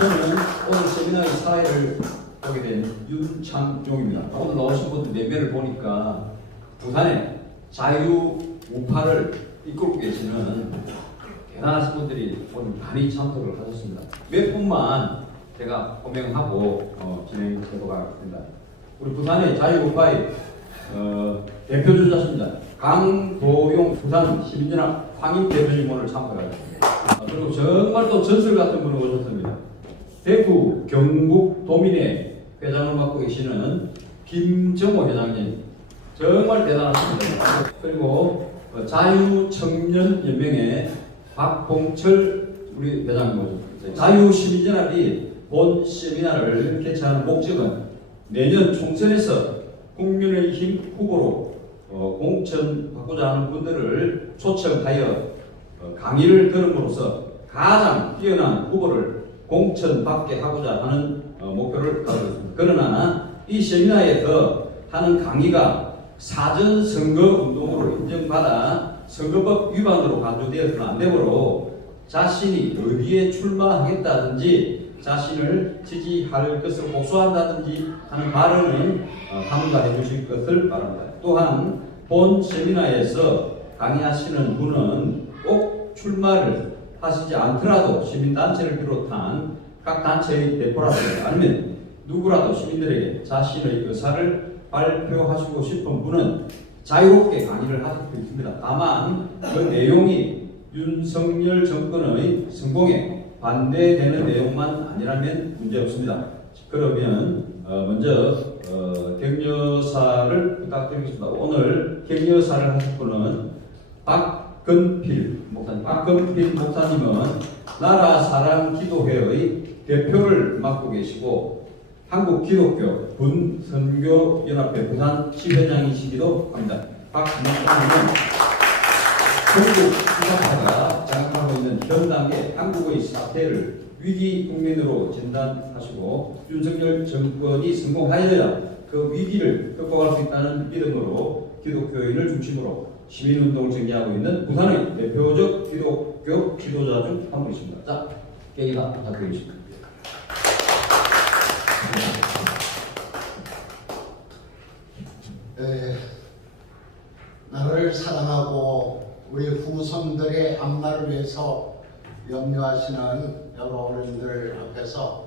저는 오늘 세미나의 사회를 보게 된 윤창용입니다. 오늘 나오신 분들 몇 명을 보니까 부산에 자유 우파를 이끌고 계시는 대단하신 분들이 오늘 많이 참석을 하셨습니다. 몇 분만 제가 호명하고 진행하도록 하겠습니다. 우리 부산의 자유 우파의 대표 주자십니다. 강도용 부산 시민연합 황인 대표님 오늘 참석하셨습니다. 그리고 정말 또 전설 같은 분이 오셨습니다. 대구 경북도민회 회장을 맡고 계시는 김정호 회장님 정말 대단하십니다. 그리고 자유청년연맹의 박봉철 우리 회장님 모셨습니다. 자유시민연합이 본 세미나를 개최하는 목적은 내년 총선에서 국민의힘 후보로 공천받고자 하는 분들을 초청하여 강의를 들음으로써 가장 뛰어난 후보를 공천받게 하고자 하는 목표를 가지고 있습니다. 그러나 이 세미나에서 하는 강의가 사전 선거 운동으로 인정받아 선거법 위반으로 간주되어서는 안 되므로 자신이 어디에 출마하겠다든지 자신을 지지할 것을 호소한다든지 하는 발언은 삼가해 주실 것을 바랍니다. 또한 본 세미나에서 강의하시는 분은 꼭 출마를 하시지 않더라도 시민단체를 비롯한 각 단체의 대표라든지 아니면 누구라도 시민들에게 자신의 의사를 발표하시고 싶은 분은 자유롭게 강의를 하실 수 있습니다. 다만 그 내용이 윤석열 정권의 성공에 반대되는 내용만 아니라면 문제없습니다. 그러면 먼저 격려사를 부탁드리겠습니다. 오늘 격려사를 하실 분은 박근필 목사님. 박근필 목사님은 나라사랑기도회의 대표를 맡고 계시고 한국기독교 분선교연합회 부산 지회장이시기도 합니다. 박 목사님은 전국 수사파가 장악하고 있는 현 단계 한국의 사태를 위기 국면으로 진단하시고 윤석열 정권이 성공하여야 그 위기를 극복할 수 있다는 믿음으로 기독교인을 중심으로 시민운동을 전개하고 있는 부산의 대표적 기독교 지도자 중 한 분이십니다. 자, 계기가 부탁드리겠습니다. 나를 사랑하고 우리 후손들의 앞날을 위해서 염려하시는 여러 어른들 앞에서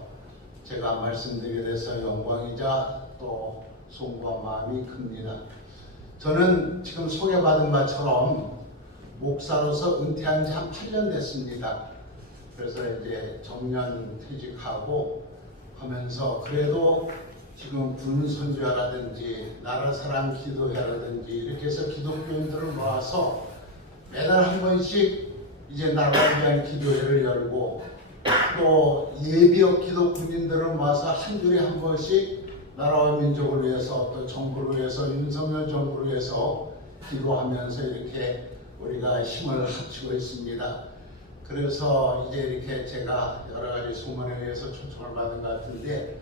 제가 말씀드리게 돼서 영광이자 또 송구한 마음이 큽니다. 저는 지금 소개받은 것처럼 목사로서 은퇴한 지 한 8년 됐습니다. 그래서 이제 정년 퇴직하고 하면서 그래도 지금 군선교회라든지 나라사랑 기도회라든지 이렇게 해서 기독교인들을 모아서 매달 한 번씩 이제 나라를 위한 기도회를 열고 또 예비역 기독군인들을 모아서 한 주에 한 번씩 나라와 민족을 위해서 또 정부를 위해서 윤석열 정부를 위해서 기도하면서 이렇게 우리가 힘을 합치고 있습니다. 그래서 이제 이렇게 제가 여러 가지 소문에 의해서 초청을 받은 것 같은데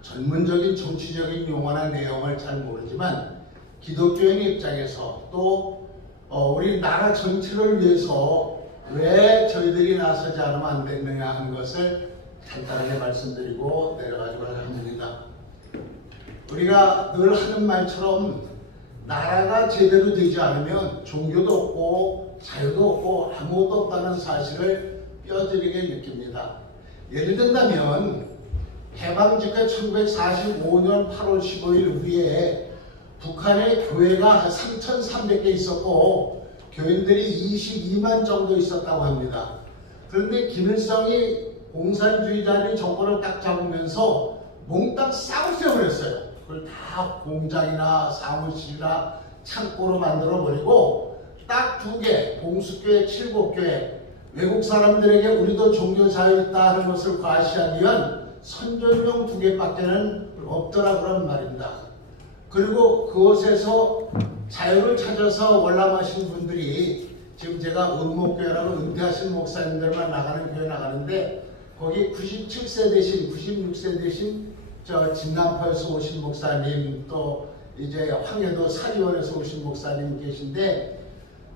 전문적인 정치적인 용어나 내용을 잘 모르지만 기독교인 입장에서 또 우리 나라 전체를 위해서 왜 저희들이 나서지 않으면 안 되느냐 하는 것을 간단하게 말씀드리고 내려가지고 합니다. 우리가 늘 하는 말처럼 나라가 제대로 되지 않으면 종교도 없고 자유도 없고 아무것도 없다는 사실을 뼈저리게 느낍니다. 예를 든다면 해방 직후 1945년 8월 15일 후에 북한의 교회가 3,300개 있었고 교인들이 22만 정도 있었다고 합니다. 그런데 김일성이 공산주의자의 정권을 딱 잡으면서 몽땅 싹을 세워버렸어요. 그걸 다 공장이나 사무실이나 창고로 만들어버리고 딱 2개, 봉수교회, 칠곡교회, 외국 사람들에게 우리도 종교 자유 있다 하는 것을 과시하기 위한 선전용 2개밖에는 없더라 그런 말입니다. 그리고 그곳에서 자유를 찾아서 월남하신 분들이 지금 제가 은목교회라고 은퇴하신 목사님들만 나가는 교회 나가는데 거기 97세 되신 96세 되신 저 진남파에서 오신 목사님 또 이제 황해도 사리원에서 오신 목사님 계신데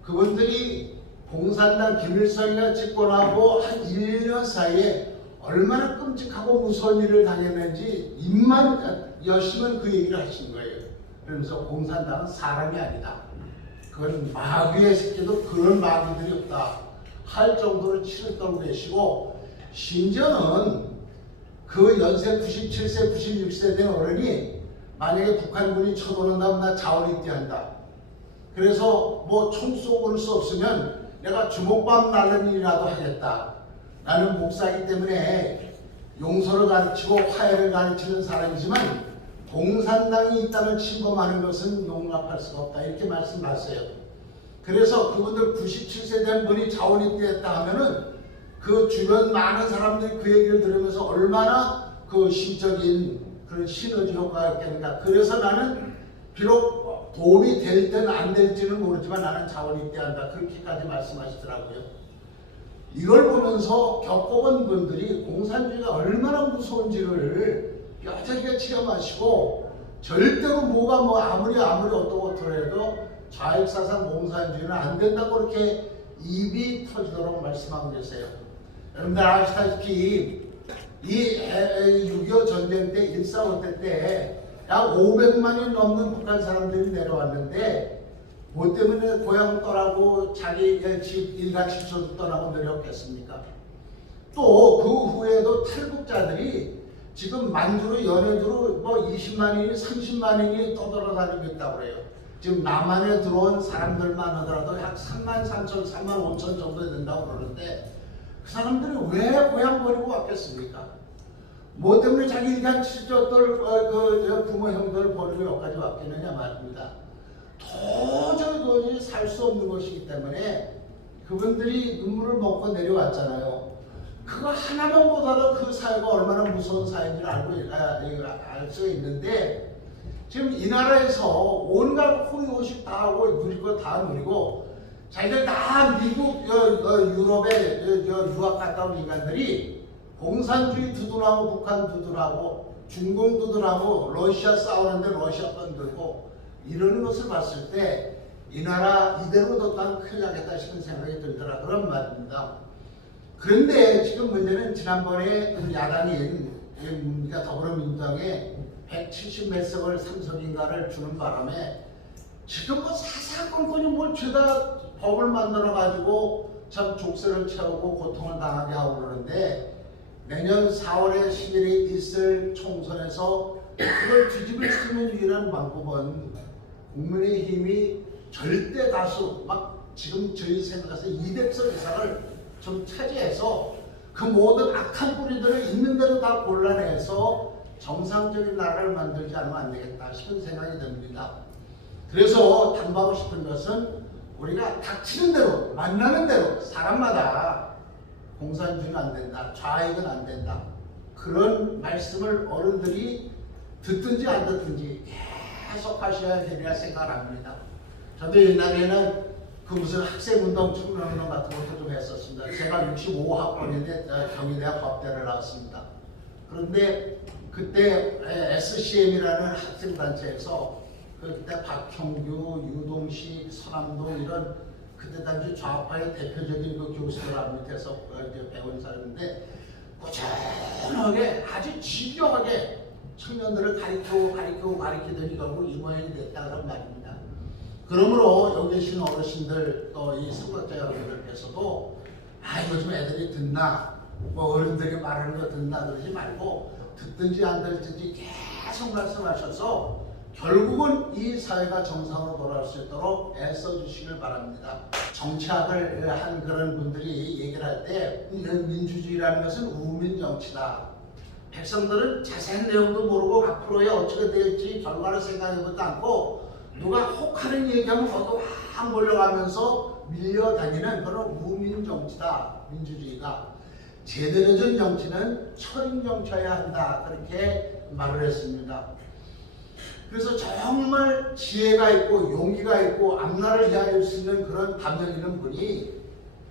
그분들이 공산당 김일성이가 집권하고 한 1년 사이에 얼마나 끔찍하고 무서운 일을 당했는지 입만 여시면 그 얘기를 하신 거예요. 그러면서 공산당은 사람이 아니다. 그건 마귀의 새끼도 그런 마귀들이 없다 할 정도로 치를 떨고 계시고, 심지어는 그 연세 97세 96세 된 어른이 만약에 북한군이 쳐들어온다면 나 자원입대한다. 그래서 뭐 총 쏘고 그럴 수 없으면 내가 주먹밥 날는 일이라도 하겠다. 나는 목사이기 때문에 용서를 가르치고 화해를 가르치는 사람이지만 공산당이 이 땅을 침범하는 것은 용납할 수가 없다. 이렇게 말씀하세요. 그래서 그분들 97세 된 분이 자원입대했다 하면은 그 주변 많은 사람들이 그 얘기를 들으면서 얼마나 그 심적인 그런 시너지 효과가 있겠는가. 그래서 나는 비록 도움이 될 때는 안 될지는 모르지만 나는 자원입대한다. 그렇게까지 말씀하시더라고요. 이걸 보면서 겪어본 분들이 공산주의가 얼마나 무서운지를 뼈저리게 체험하시고, 절대로 뭐가 뭐 아무리 어떻고 더라도 좌익사상 공산주의는 안 된다고 그렇게 입이 터지도록 말씀하고 계세요. 여러분들 아시다시피 이 6.25 전쟁 때 1.4.5 때 약 500만이 넘는 북한 사람들이 내려왔는데 뭐 때문에 고향 떠나고 자기 집 일가 집소도 떠나고 내려왔겠습니까? 또 그 후에도 탈북자들이 지금 만주로 연해주로 뭐 20만인이 30만인이 떠돌아다니고 있다고 그래요. 지금 남한에 들어온 사람들만 하더라도 약 3만 3천, 3만 5천 정도 된다고 그러는데 그 사람들이 왜 고향 버리고 왔겠습니까? 뭐 때문에 자기 일간 친척들, 부모 형들 버리고 여기까지 왔겠느냐 말입니다. 도저히 살 수 없는 것이기 때문에 그분들이 눈물을 먹고 내려왔잖아요. 그거 하나만 보더라도 그 사회가 얼마나 무서운 사회인지를 알 수 있는데, 지금 이 나라에서 온갖 호의호식 다 하고 누릴 거 다 누리고 자기들 다 미국 유럽에 유학 갔다 온 인간들이 공산주의 두둔하고 북한 두둔하고 중공 두둔하고 러시아 싸우는데 러시아 건 들고 이러는 것을 봤을 때 이 나라 이대로 뒀다면 큰일 나겠다 싶은 생각이 들더라 그런 말입니다. 그런데 지금 문제는 지난번에 야당인 그러니까 더불어민주당에 170몇 석을 삼석인가를 주는 바람에 지금 뭐 사사건건이 뭘 죄다 법을 만들어 가지고 참 족쇄를 채우고 고통을 당하게 하고 그러는데, 내년 4월에 10일에 있을 총선에서 그걸 뒤집을 수 있는 유일한 방법은 국민의힘이 절대 다수 막 지금 저희 생각에서 200석 이상을 좀 차지해서 그 모든 악한 뿌리들을 있는 대로 다 골라내서 정상적인 나라를 만들지 않으면 안 되겠다 싶은 생각이 듭니다. 그래서 당부하고 싶은 것은 우리가 닥치는 대로 만나는 대로 사람마다 공산주의는 안 된다, 좌익은 안 된다, 그런 말씀을 어른들이 듣든지 안 듣든지 계속 하셔야 되리라 생각합니다. 저도 옛날에는 그 무슨 학생운동, 청년운동 같은 것도 좀 했었습니다. 제가 65학번인데 경희대학 법대를 나왔습니다. 그런데 그때 SCM이라는 학생단체에서 그때 박형규, 유동식, 서남동 이런 그때 당시 좌파의 대표적인 그 교수들 밑에서 배운 사람인데 꾸준하게 아주 집요하게 청년들을 가리키더니 결국 이 모양이 됐다 그런 말입니다. 그러므로 여기 계신 어르신들 또 이 선거자 여러분들께서도 요즘 애들이 듣나 뭐 어른들이 말하는 거 듣나 그러지 말고 듣든지 안 듣든지 계속 말씀하셔서 결국은 이 사회가 정상으로 돌아올 수 있도록 애써주시길 바랍니다. 정치학을 한 그런 분들이 얘기를 할 때 민주주의라는 것은 우민 정치다. 백성들은 자세한 내용도 모르고 앞으로의 어떻게 될지 결과를 생각해보지도 않고 누가 혹하는 얘기하면 거기 확 몰려가면서 밀려다니는 그런 우민 정치다. 민주주의가 제대로 된 정치는 철인 정치여야 한다. 그렇게 말을 했습니다. 그래서 정말 지혜가 있고 용기가 있고 앞날을 향할 수 있는 그런 담력 있는 분이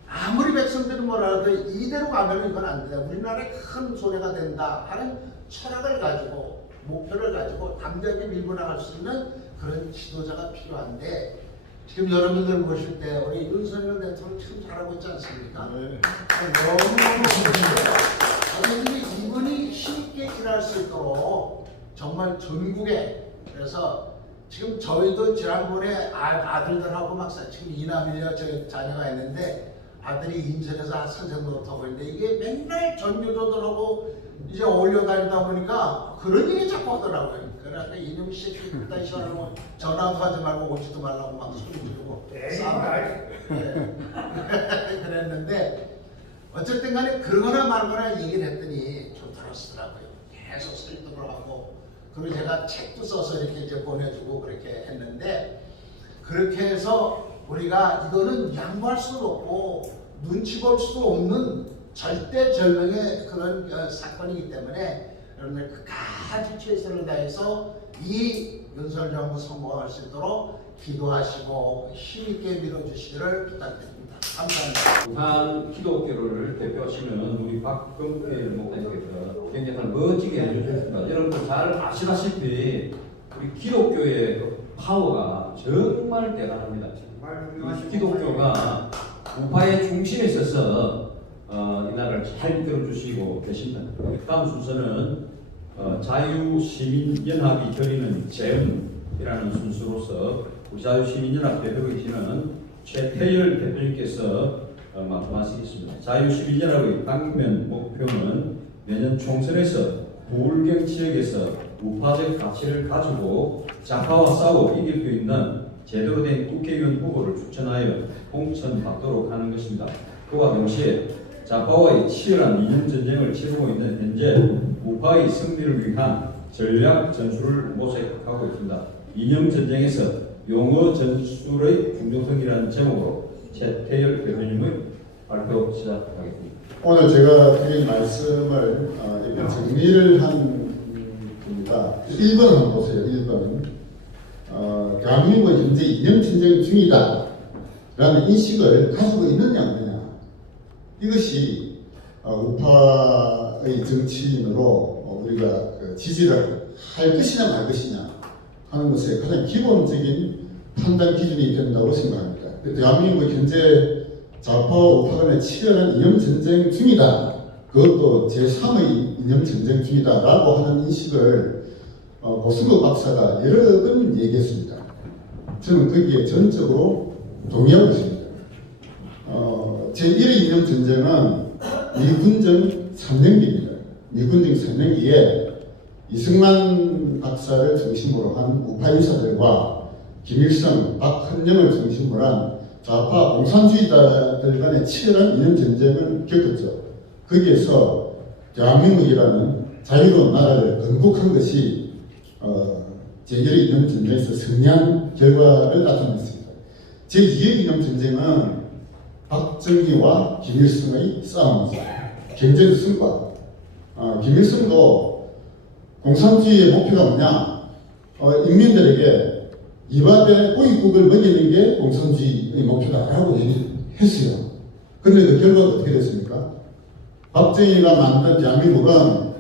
아무리 백성들이 뭐라 해도 이대로 가면 이건 안 된다. 우리나라에 큰 손해가 된다 하는 철학을 가지고 목표를 가지고 담대하게 밀고 나갈 수 있는 그런 지도자가 필요한데, 지금 여러분들 보실 때 우리 윤석열 대통령 참 잘하고 있지 않습니까? 너무너무 그런데 이분이 힘있게 일할 수 있도록 정말 전국에 그래서 지금 저희도 지난번에 아들들하고 막 지금 이남이요 저 자녀가 있는데 아들이 인천에서 선생님으로 하고 있는데 이게 맨날 전교조들하고 이제 어울려 다니다 보니까 그런 얘기 자꾸 하더라고요. 그러니까 이놈의 새끼 그딴 시간에 전화도 하지 말고 오지도 말라고 막 소리 지르고 그랬는데 어쨌든 간에 그러거나 말거나 얘기를 했더니 좀 들었더라고요. 계속 설득을 하고 그리고 제가 책도 써서 이렇게 이제 보내주고 그렇게 했는데 그렇게 해서 우리가 이거는 양보할 수도 없고 눈치 볼 수도 없는 절대절명의 그런 사건이기 때문에 여러분들 끝까지 최선을 다해서 이 윤석열정부 성공할 수 있도록 기도하시고 힘있게 밀어주시기를 부탁드립니다. 감사합니다. 부산 기독교를 대표하시는 우리 박금태 목사님께서 굉장히 멋지게 해주셨습니다. 여러분들 잘 아시다시피 우리 기독교의 그 파워가 정말 대단합니다. 이 기독교가 우파의 중심에 있어서 이 나라를 잘 이끌어주시고 계십니다. 다음 순서는 자유시민연합이 드리는 재음이라는 순서로서 우리 자유시민연합 대표이시는 최태열 대표님께서 말씀하시겠습니다. 자유시민연합의 당면 목표는 내년 총선에서 부울경 지역에서 우파적 가치를 가지고 좌파와 싸워 이길 수 있는 제대로 된 국회의원 후보를 추천하여 공천받도록 하는 것입니다. 그와 동시에 좌파와의 치열한 이념 전쟁을 치르고 있는 현재 우파의 승리를 위한 전략 전술을 모색하고 있습니다. 이념 전쟁에서 용어 전술의 중요성이라는 제목으로 최태열 대표님의 발표 시작하겠습니다. 오늘 제가 드린 말씀을 이렇게 정리를 한 겁니다. 1번을 한번 보세요. 1번. 대한민국은 현재 이념 전쟁 중이다 라는 인식을 가지고 있느냐 없느냐. 이것이 우파의 정치인으로 우리가 지지를 할 것이냐 말 것이냐 하는 것의 가장 기본적인 판단 기준이 된다고 생각합니다. 대한민국 현재 좌파와 우파 간의 치열한 이념 전쟁 중이다. 그것도 제3의 이념 전쟁 중이다 라고 하는 인식을 고승국 박사가 여러 번 얘기했습니다. 저는 거기에 전적으로 동의하고 있습니다. 제1의 이념 전쟁은 미군정 3년기입니다. 미군정 3년기에 이승만 박사를 중심으로 한 우파 인사들과 김일성, 박헌영을 중심으로 한 좌파 공산주의자들 간의 치열한 이념 전쟁을 겪었죠. 거기에서 대한민국이라는 자유로운 나라를 건국한 것이 제1의 이념 전쟁에서 승리한 결과를 나타냈습니다. 제2의 이념 전쟁은 박정희와 김일성의 싸움이죠. 경제적 승과. 김일성도 공산주의의 목표가 뭐냐? 인민들에게 이밥에 고깃국을 먹이는 게 공산주의의 목표다라고 얘기했어요. 그런데 그 결과가 어떻게 됐습니까? 박정희가 만든 대한민국은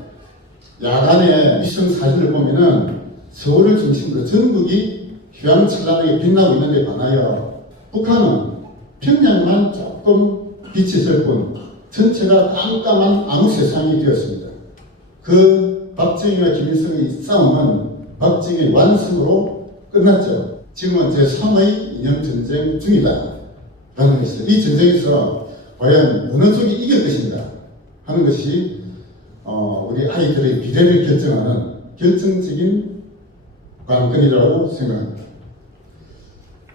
야간에 위성 사진을 보면은 서울을 중심으로 전국이 휘황찬란하게 빛나고 있는 데 반하여 북한은 평양만 조금 빛이 있을 뿐 전체가 깜깜한 암흑 세상이 되었습니다. 그 박정희와 김일성의 싸움은 박정희의 완승으로 끝났죠. 지금은 제3의 이념 전쟁 중이다 라는 것이죠. 이 전쟁에서 과연 어느 쪽이 이길 것인가 하는 것이 우리 아이들의 미래를 결정하는 결정적인 관건이라고 생각합니다.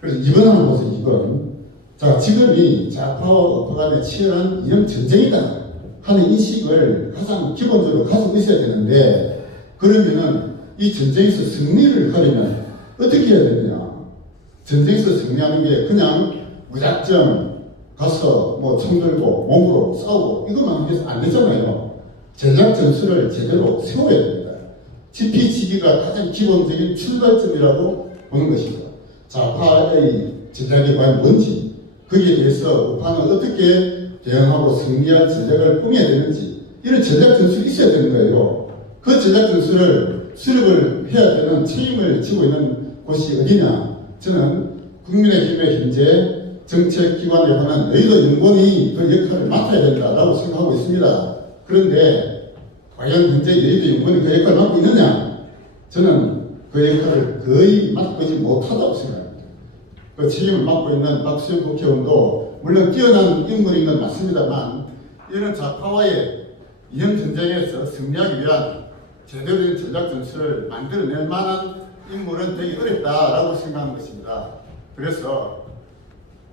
그래서 2번 한번 보세요. 2번. 자, 지금이 좌파와 우파 간의 치열한 이념 전쟁이다 하는 인식을 가장 기본적으로 가지고 있어야 되는데, 그러면은 이 전쟁에서 승리를 하려면 어떻게 해야 되느냐? 전쟁에서 승리하는 게 그냥 무작정 가서 뭐 총 들고 몸으로 싸우고 이것만 해서 안 되잖아요. 전략 전술을 제대로 세워야 됩니다. 지피지기가 가장 기본적인 출발점이라고 보는 것이죠. 좌파의 전략이 과연 뭔지, 거기에 대해서 우파는 어떻게 대응하고 승리할 전략을 꾸며야 되는지, 이런 전략 전술이 있어야 되는 거예요. 그 전략 전술을 수립을 해야 되는 책임을 지고 있는 곳이 어디냐? 저는 국민의힘의 현재 정책기관에 관한 레이더 연구원이 그 역할을 맡아야 된다라고 생각하고 있습니다. 그런데 과연 현재 여의도 연구원이 그 역할을 맡고 있느냐? 저는 그 역할을 거의 맡고 있지 못하다고 생각합니다. 그 책임을 맡고 있는 박수영 국회의원도 물론 뛰어난 인물인 건 맞습니다만 이런 좌파와의 이념 전쟁에서 승리하기 위한 제대로 된 전략 전술을 만들어낼 만한 인물은 되게 어렵다라고 생각하는 것입니다. 그래서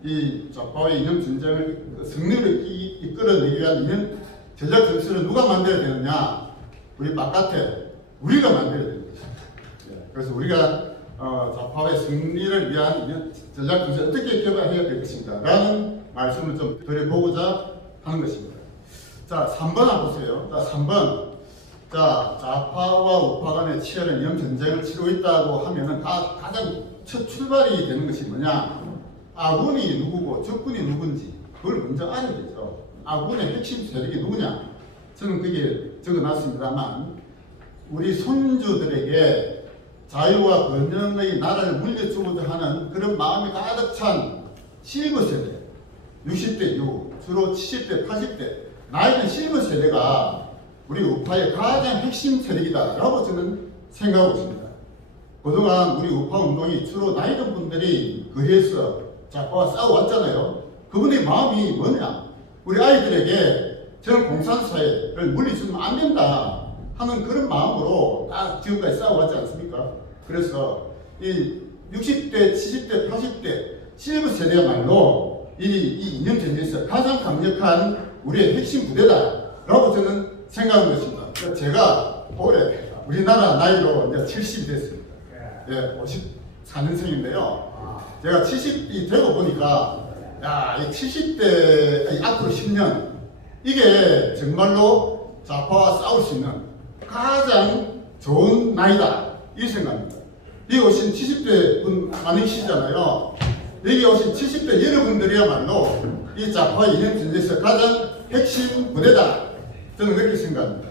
이 좌파와의 이념 전쟁을 승리를 이끌어내기 위한 이념 전략 전술을 누가 만들어야 되느냐? 우리 바깥에 우리가 만들어야 되는 것입니다. 그래서 우리가 좌파와의 승리를 위한 전략 전술을 어떻게 개발해야 될 것인가 라는 말씀을 좀 드려보고자 하는 것입니다. 자, 3번 한번 보세요. 자, 3번. 자, 좌파와 우파 간의 치열한 이념 전쟁을 치르고 있다고 하면은 가장 첫 출발이 되는 것이 뭐냐? 아군이 누구고 적군이 누군지 그걸 먼저 알아야 되죠. 아군의 핵심 세력이 누구냐? 저는 그게 적어놨습니다만 우리 손주들에게 자유와 번영의 나라를 물려주고자 하는 그런 마음이 가득 찬 실버 세대, 60대 이후 주로 70대, 80대 나이든 실버 세대가 우리 우파의 가장 핵심 세력이다라고 저는 생각하고 있습니다. 그동안 우리 우파 운동이 주로 나이든 분들이 거리에서 좌파와 싸워왔잖아요. 그분의 마음이 뭐냐? 우리 아이들에게 저는 공산사회를 물리주면 안 된다 하는 그런 마음으로 딱 지금까지 싸워왔지 않습니까? 그래서 이 60대, 70대, 80대 실버 세대야말로 이 이념 전쟁에서 가장 강력한 우리의 핵심 부대다라고 저는 생각하는 것입니다. 제가 올해 우리나라 나이로 이제 70이 됐습니다. 예, 54년생인데요. 제가 70이 되고 보니까 야, 이 70대 앞으로 10년 이게 정말로 좌파와 싸울 수 있는 가장 좋은 나이다 이 생각입니다. 여기 오신 70대 분 많으시잖아요. 여기 오신 70대 여러분들이야말로 이 좌파 이념 전쟁에서 가장 핵심 부대다 저는 그렇게 생각합니다.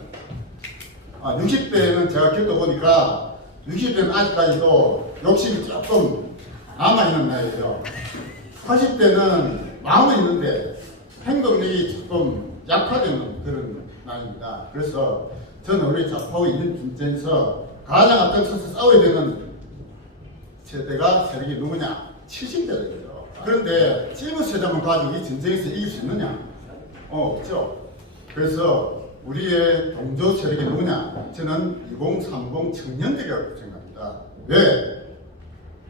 60대는 제가 겪어보니까 60대는 아직까지도 욕심이 조금 남아있는 나이예요. 80대는 마음은 있는데 행동력이 조금 약화되는 그런 나이입니다. 그래서 저는 우리 좌파와 이념 전쟁에서 가장 앞장서서 싸워야 되는 세대가 세력이 누구냐? 70대들이죠. 그런데 실버 세대만 가지고 이 전쟁에서 이길 수 있느냐? 없죠. 그래서 우리의 동조 세력이 누구냐? 저는 2030 청년들이라고 생각합니다. 왜?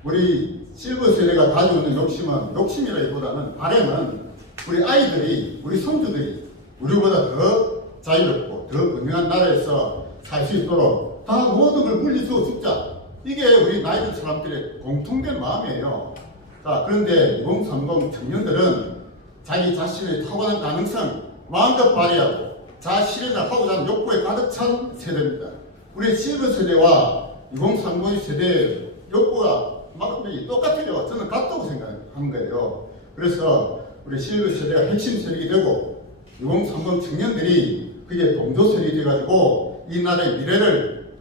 우리 실버 세대가 가지고 있는 욕심은 욕심이라기보다는 바람은 우리 아이들이, 우리 손주들이 우리보다 더 자유롭고 더 번영한 나라에서 살 수 있도록 다 모든 걸 물리주어 죽자. 이게 우리 나이 든 사람들의 공통된 마음이에요. 자, 그런데 2030 청년들은 자기 자신의 타고난 가능성 마음껏 발휘하고 자아 실현을 하고자 하는 욕구에 가득 찬 세대입니다. 우리 실버 세대와 2030 세대의 욕구가 막이 똑같아요. 저는 같다고 생각하는 거예요. 그래서 우리 실버 세대가 핵심 세력이 되고 2030 청년들이 그게 동조 세력이 돼가지고 이 나라의 미래를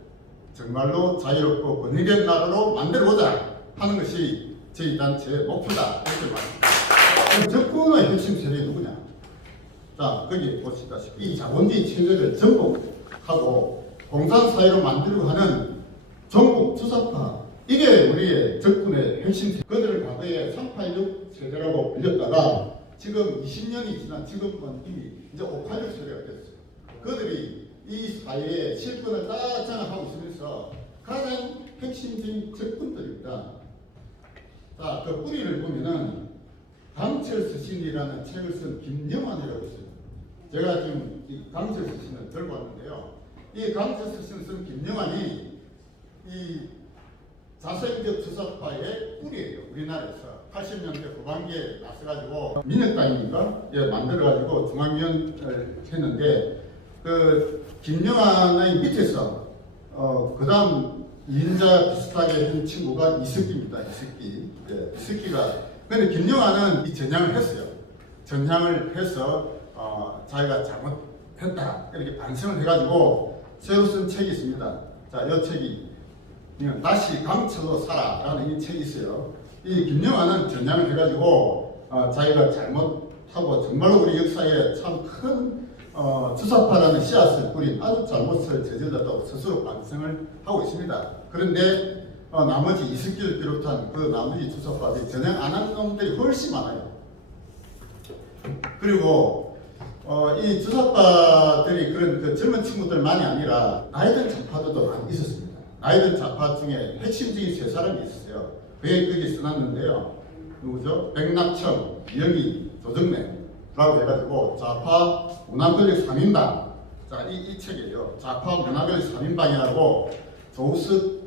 정말로 자유롭고 번영된 나라로 만들어보자 하는 것이 저희 단체의 목표다. 이렇게 말합니다. 적군의 핵심 세력이 누구냐? 자, 거기 보시다시피 이 자본주의 체제를 전복하고 공산사회로 만들려고 하는 전국 주사파 이게 우리의 적군의 핵심 세력. 그들을 과거에 386 세대라고 불렸다가 지금 20년이 지난 지금은 이미 이제 586 세대가 됐어요. 그들이 이 사회의 실권을 딱 장악하고 있으면서 가장 핵심적인 적군들입니다. 자, 그 뿌리를 보면은 강철 서신이라는 책을 쓴 김영환이라고 있어요. 제가 지금 이 강철 서신을 들고 왔는데요. 이 강철 서신을 쓴 김영환이 이 자생적 주사파의 뿌리예요. 우리나라에서 80년대 후반기에 나서가지고 민혁당인가 만들어가지고 중앙위원을 했는데 그 김영환의 밑에서 그 다음 2인자 비슷하게 한 친구가 이석기입니다. 이석기가 근데 김영환은 이 전향을 했어요. 전향을 해서 자기가 잘못했다 이렇게 반성을 해가지고 새로 쓴 책이 있습니다. 자, 이 책이 다시 강철로 살아라는 이 책이 있어요. 이 김영환은 전향을 해가지고 자기가 잘못하고 정말로 우리 역사에 참 큰 주사파라는 씨앗을 뿌린 아주 잘못을 저질렀다고 스스로 반성을 하고 있습니다. 그런데 나머지 이승기를 비롯한 그 나머지 주사파들이 전향 안 한 놈들이 훨씬 많아요. 그리고 이 주사파들이 그런 그 젊은 친구들만이 아니라 나이든 좌파들도 많이 있었습니다. 나이든 좌파 중에 핵심적인 세 사람이 있었어요. 그게 거기 써놨는데요. 누구죠? 백낙청, 이영희, 조정래라고 해가지고 좌파 문화권력 3인방. 자, 이 책이에요. 좌파 문화권력 3인방이라고 조우석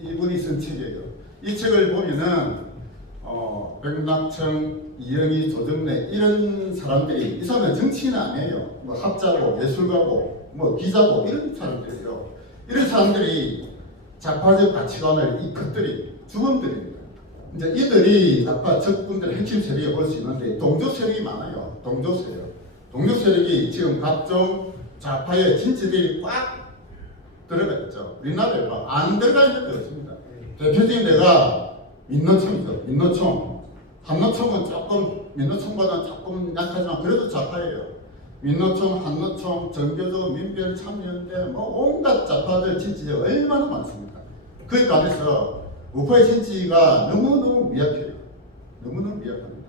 이분이 쓴 책이에요. 이 책을 보면은 백낙청, 이영희, 조정래 이런 사람들이 이 사람은 정치인은 아니에요. 뭐 학자고 예술가고 뭐 기자고 이런 사람들이에요. 이런 사람들이 좌파적 가치관을 이 것들이 주범들입니다. 이제 이들이 좌파 적군들의 핵심 세력이 볼 수 있는데 동조 세력이 많아요. 동조 세력. 동조 세력이 지금 각종 좌파의 진지들이 꽉 들어가 있죠. 우리나라에 안 들어가 있는 데가 없습니다. 대표적인 데가 민노총이죠. 민노총. 한노총은 조금 민노총보다는 조금 약하지만 그래도 좌파예요. 민노총, 한노총, 정교조, 민변, 참여연대 뭐 온갖 좌파들 진지가 얼마나 많습니까? 그 안에서 우파의 진지가 너무너무 미약해요. 너무너무 미약합니다.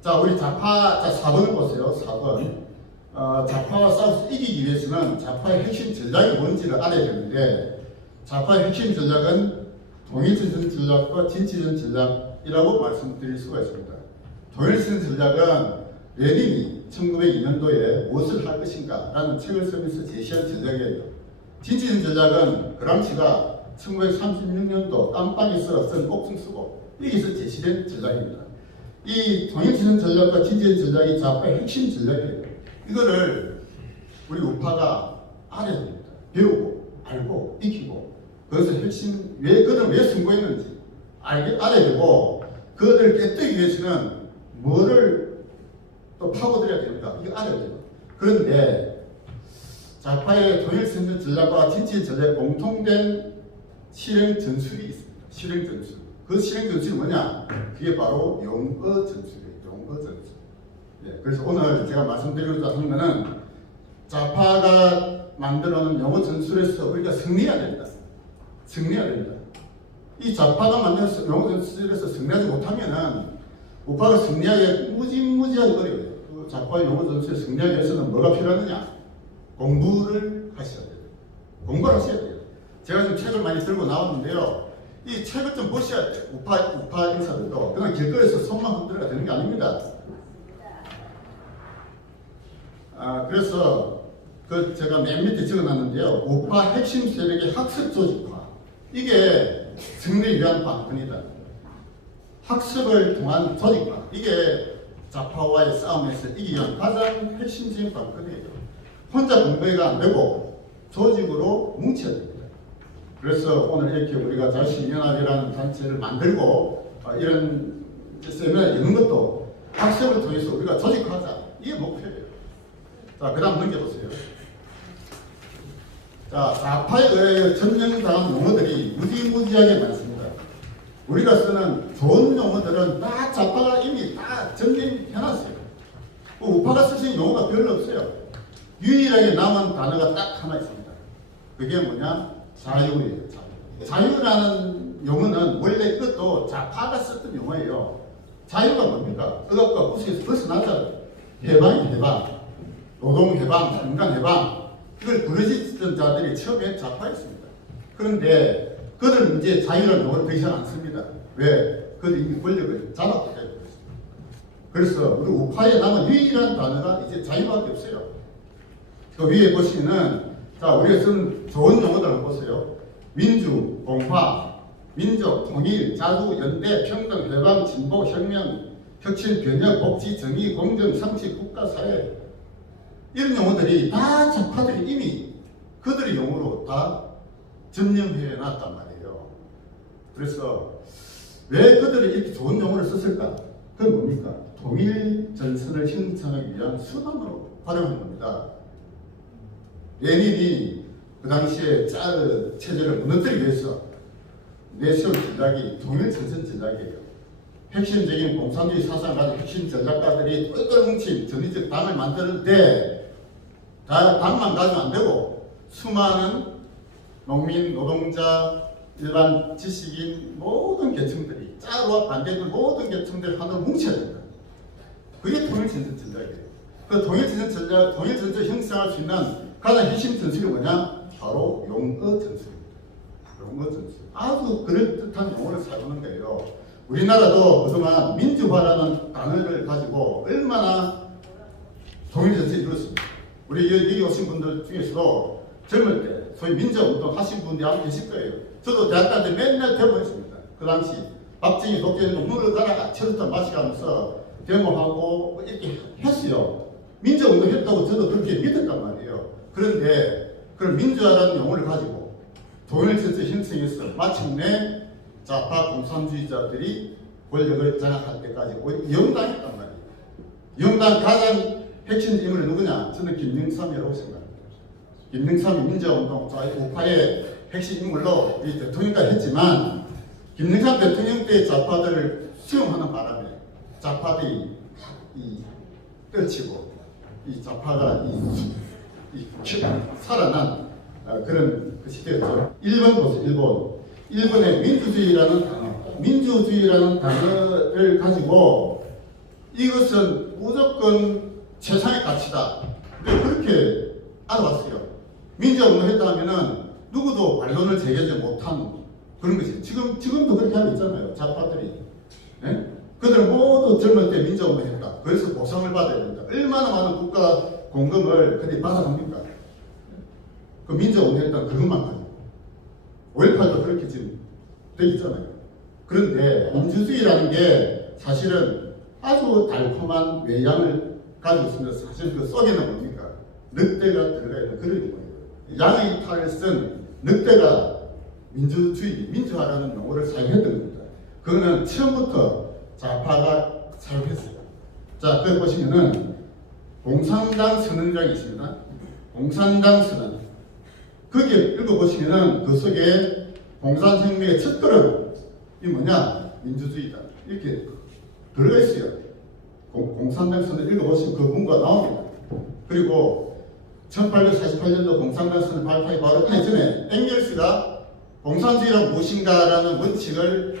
자, 우리 좌파, 자, 4번을 보세요. 4번. 좌파와 싸워서 이기기 위해서는 좌파의 핵심 전략이 뭔지를 알아야 되는데, 좌파의 핵심 전략은 통일전선 전략과 진취전 전략이라고 말씀드릴 수가 있습니다. 통일전선 전략은 레닌이 1902년도에 무엇을 할 것인가 라는 책을 쓰면서 제시한 전략이에요. 진취전 전략은 그람시가 1936년도 깜빵에서 쓴 옥중 쓰고 여기서 제시된 전략입니다. 이 통일전선 전략과 진취전 전략이 좌파의 핵심 전략이에요. 이거를 우리 우파가 알아야 됩니다. 배우고 알고 익히고 그것을 핵심 그들은 왜 승부했는지 알아야 되고 그들을 깨뜨리기 위해서는 뭐를 또 파고들여야 됩니다. 이거 알아야 돼요. 그런데 좌파의 통일전선 전략과 진취 전략 공통된 실행 전술이 있습니다. 실행 전술. 그 실행 전술이 뭐냐? 그게 바로 용어 전술이에요. 용어 전술. 예, 그래서 오늘 제가 말씀드리고자 하는 것은 좌파가 만들어놓은 용어 전술에서 우리가 승리해야 된다. 승리해야 된다. 이 좌파가 만든 용어 전술에서 승리하지 못하면은 우파가 승리하기 무지무지하게 어려워요. 그 좌파의 용어 전술에 승리하기 위해서는 뭐가 필요하느냐? 공부를 하셔야 돼요. 공부를 하셔야 돼요. 제가 지금 책을 많이 들고 나왔는데요. 이 책을 좀 보셔야 돼요. 우파 인사들도. 그냥 길거리에서 손만 흔들어가 되는 게 아닙니다. 그래서 그 제가 맨 밑에 적어놨는데요. 우파 핵심 세력의 학습 조직화. 이게 승리를 위한 방편이다. 학습을 통한 조직화. 이게 좌파와의 싸움에서 이기기 위한 가장 핵심적인 방편이에요. 혼자 공부가 안 되고 조직으로 뭉쳐야 됩니다. 그래서 오늘 이렇게 우리가 자신연합이라는 단체를 만들고 이런 세미나를 여는 것도 학습을 통해서 우리가 조직화하자. 이게 목표예요. 자, 그 다음 넘겨보세요. 자, 좌파에 의해 점령당한 용어들이 무지무지하게 많습니다. 우리가 쓰는 좋은 용어들은 다 좌파가 이미 다 점령해놨어요. 우파가 쓰신 용어가 별로 없어요. 유일하게 남은 단어가 딱 하나 있습니다. 그게 뭐냐? 자유예요. 자유라는 용어는 원래 이것도 좌파가 썼던 용어예요. 자유가 뭡니까? 억압과 구속에서 벗어나자. 해방이 해방. 노동해방, 인간해방. 이걸 부르짖던 자들이 처음에 좌파였습니다. 그런데 그들은 이제 자유라는 용어를 더 이상 안 씁니다. 왜? 그들이 이미 권력을 잡았기 때문에 그렇습니다. 그래서 우리 우파에 남은 유일한 단어가 이제 자유밖에 없어요. 그 위에 보시면은 자, 우리가 쓴 좋은 용어들 한번 보세요. 민주, 공화, 민족, 통일, 자주, 연대, 평등, 해방, 진보, 혁명, 혁신, 변혁, 복지, 정의, 공정, 상식, 국가, 사회. 이런 용어들이 다 좌파들이 이미 그들의 용어로 다 점령해 놨단 말이에요. 그래서 왜 그들이 이렇게 좋은 용어를 썼을까? 그건 뭡니까? 통일 전선을 형성하기 위한 수단으로 활용한 겁니다. 레닌이 그 당시에 짜르 체제를 무너뜨리기 위해서 내세운 전략이 통일 전선 전략이에요. 핵심적인 공산주의 사상을 가진 핵심 전략가들이 똘똘 뭉친 전위적 당을 만드는데 당만 가지고 안 되고 수많은 농민, 노동자, 일반 지식인 모든 계층들이 짜루와 반대는 모든 계층들이 하나로 뭉쳐야 된다. 그게 통일전선 전략이에요. 그 통일전선 형성할 수 있는 가장 핵심 전술이 뭐냐? 바로 용어 전술입니다. 용어 전술. 아주 그럴듯한 용어를 사용하는 거예요. 우리나라도 그동안 민주화라는 단어를 가지고 얼마나 통일전선을 이루었습니다. 우리 여기 오신 분들 중에서도 젊을 때 소위 민주운동 하신 분들이 아마 계실 거예요. 저도 대학 다닐 때 맨날 데모했습니다. 그 당시 박정희 독재는 물을 갈아가 철부터 마시면서 데모하고 이렇게 했어요. 민주운동 했다고 저도 그렇게 믿었단 말이에요. 그런데 그런 민주화라는 용어를 가지고 통일전선 형성해서 마침내 좌파 공산주의자들이 권력을 장악할 때까지 영당했단 말이에요. 영당 가장 핵심 인물이 누구냐? 저는 김영삼이라고 생각합니다. 김영삼이 민주화운동 우파의 핵심 인물로 이 대통령까지 했지만 김영삼 대통령 때 좌파들을 수용하는 바람에 좌파들이 떨치고 이 좌파가 살아난 그런 그 시대였죠. 일본 보세요. 일본의 민주주의라는 단어를 가지고 이것은 무조건 최상의 가치다. 그렇게 알아봤어요. 민주화운동 했다면은 누구도 반론을 제기하지 못한 그런 것이 지금도 그렇게 하고 있잖아요. 좌파들이. 예? 그들 모두 젊을 때 민주화운동 했다. 그래서 보상을 받아야 된다. 얼마나 많은 국가 공금을 그들이 받아갑니까? 그 민주화운동 했다는 그것만 가지고. 5.18도 그렇게 지금 돼 있잖아요. 그런데 민주주의라는 게 사실은 아주 달콤한 외양을 가지고 있습니다. 사실 그 속에는 뭡니까? 늑대가 들어가 있는 그런 거예요. 양의 이탈을 쓴 늑대가 민주주의, 민주화라는 용어를 사용했던 겁니다. 그거는 처음부터 좌파가 사용했어요. 자, 거기 보시면은 공산당 선언이라고 있습니다. 공산당 선언. 거기에 읽어보시면은 그 속에 공산혁명의 첫 걸음, 이 뭐냐? 민주주의다. 이렇게 들어가 있어요. 공산당 선언 읽어보시면 그 문구가 나옵니다. 그리고 1848년도 공산당 선언 발표하기 바로 전에 앵겔스가 공산주의란 무엇인가라는 원칙을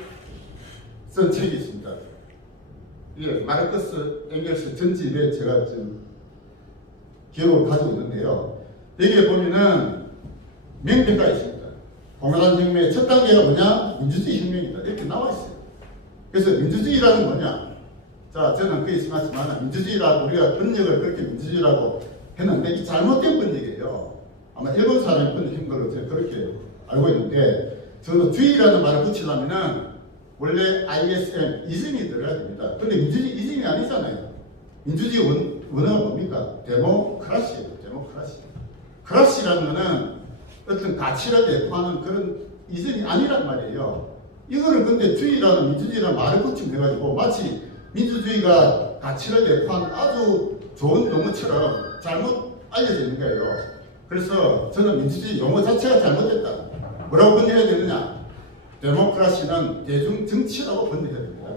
쓴 책이 있습니다. 이게 마르크스 앵겔스 전집에 제가 지금 기록을 가지고 있는데요. 여기에 보면은 명백가 있습니다. 공산혁명의 첫 단계가 뭐냐? 민주주의 혁명이다. 이렇게 나와 있어요. 그래서 민주주의라는 뭐냐? 자, 저는 그게 심하지만 민주주의라고 우리가 번역을 그렇게 민주주의라고 했는데 이 잘못된 번역이에요. 아마 일본 사람이 번역한 걸로 제가 그렇게 알고 있는데 저도 주의라는 말을 붙이려면은 원래 ISM, 이즘이 들어야 됩니다. 근데 민주주의 이즘이 아니잖아요. 민주주의 원어가 뭡니까? 데모크라시예요. 데모크라시. 크라시라는 거는 어떤 가치를 내포하는 그런 이즘이 아니란 말이에요. 이거를 근데 주의라는 민주주의라는 말을 붙임해가지고 마치 민주주의가 가치를 내포하는 아주 좋은 용어처럼 잘못 알려져 있는 거예요. 그래서 저는 민주주의 용어 자체가 잘못됐다. 뭐라고 번역해야 되느냐? 데모크라시는 대중정치라고 번역해야 됩니다.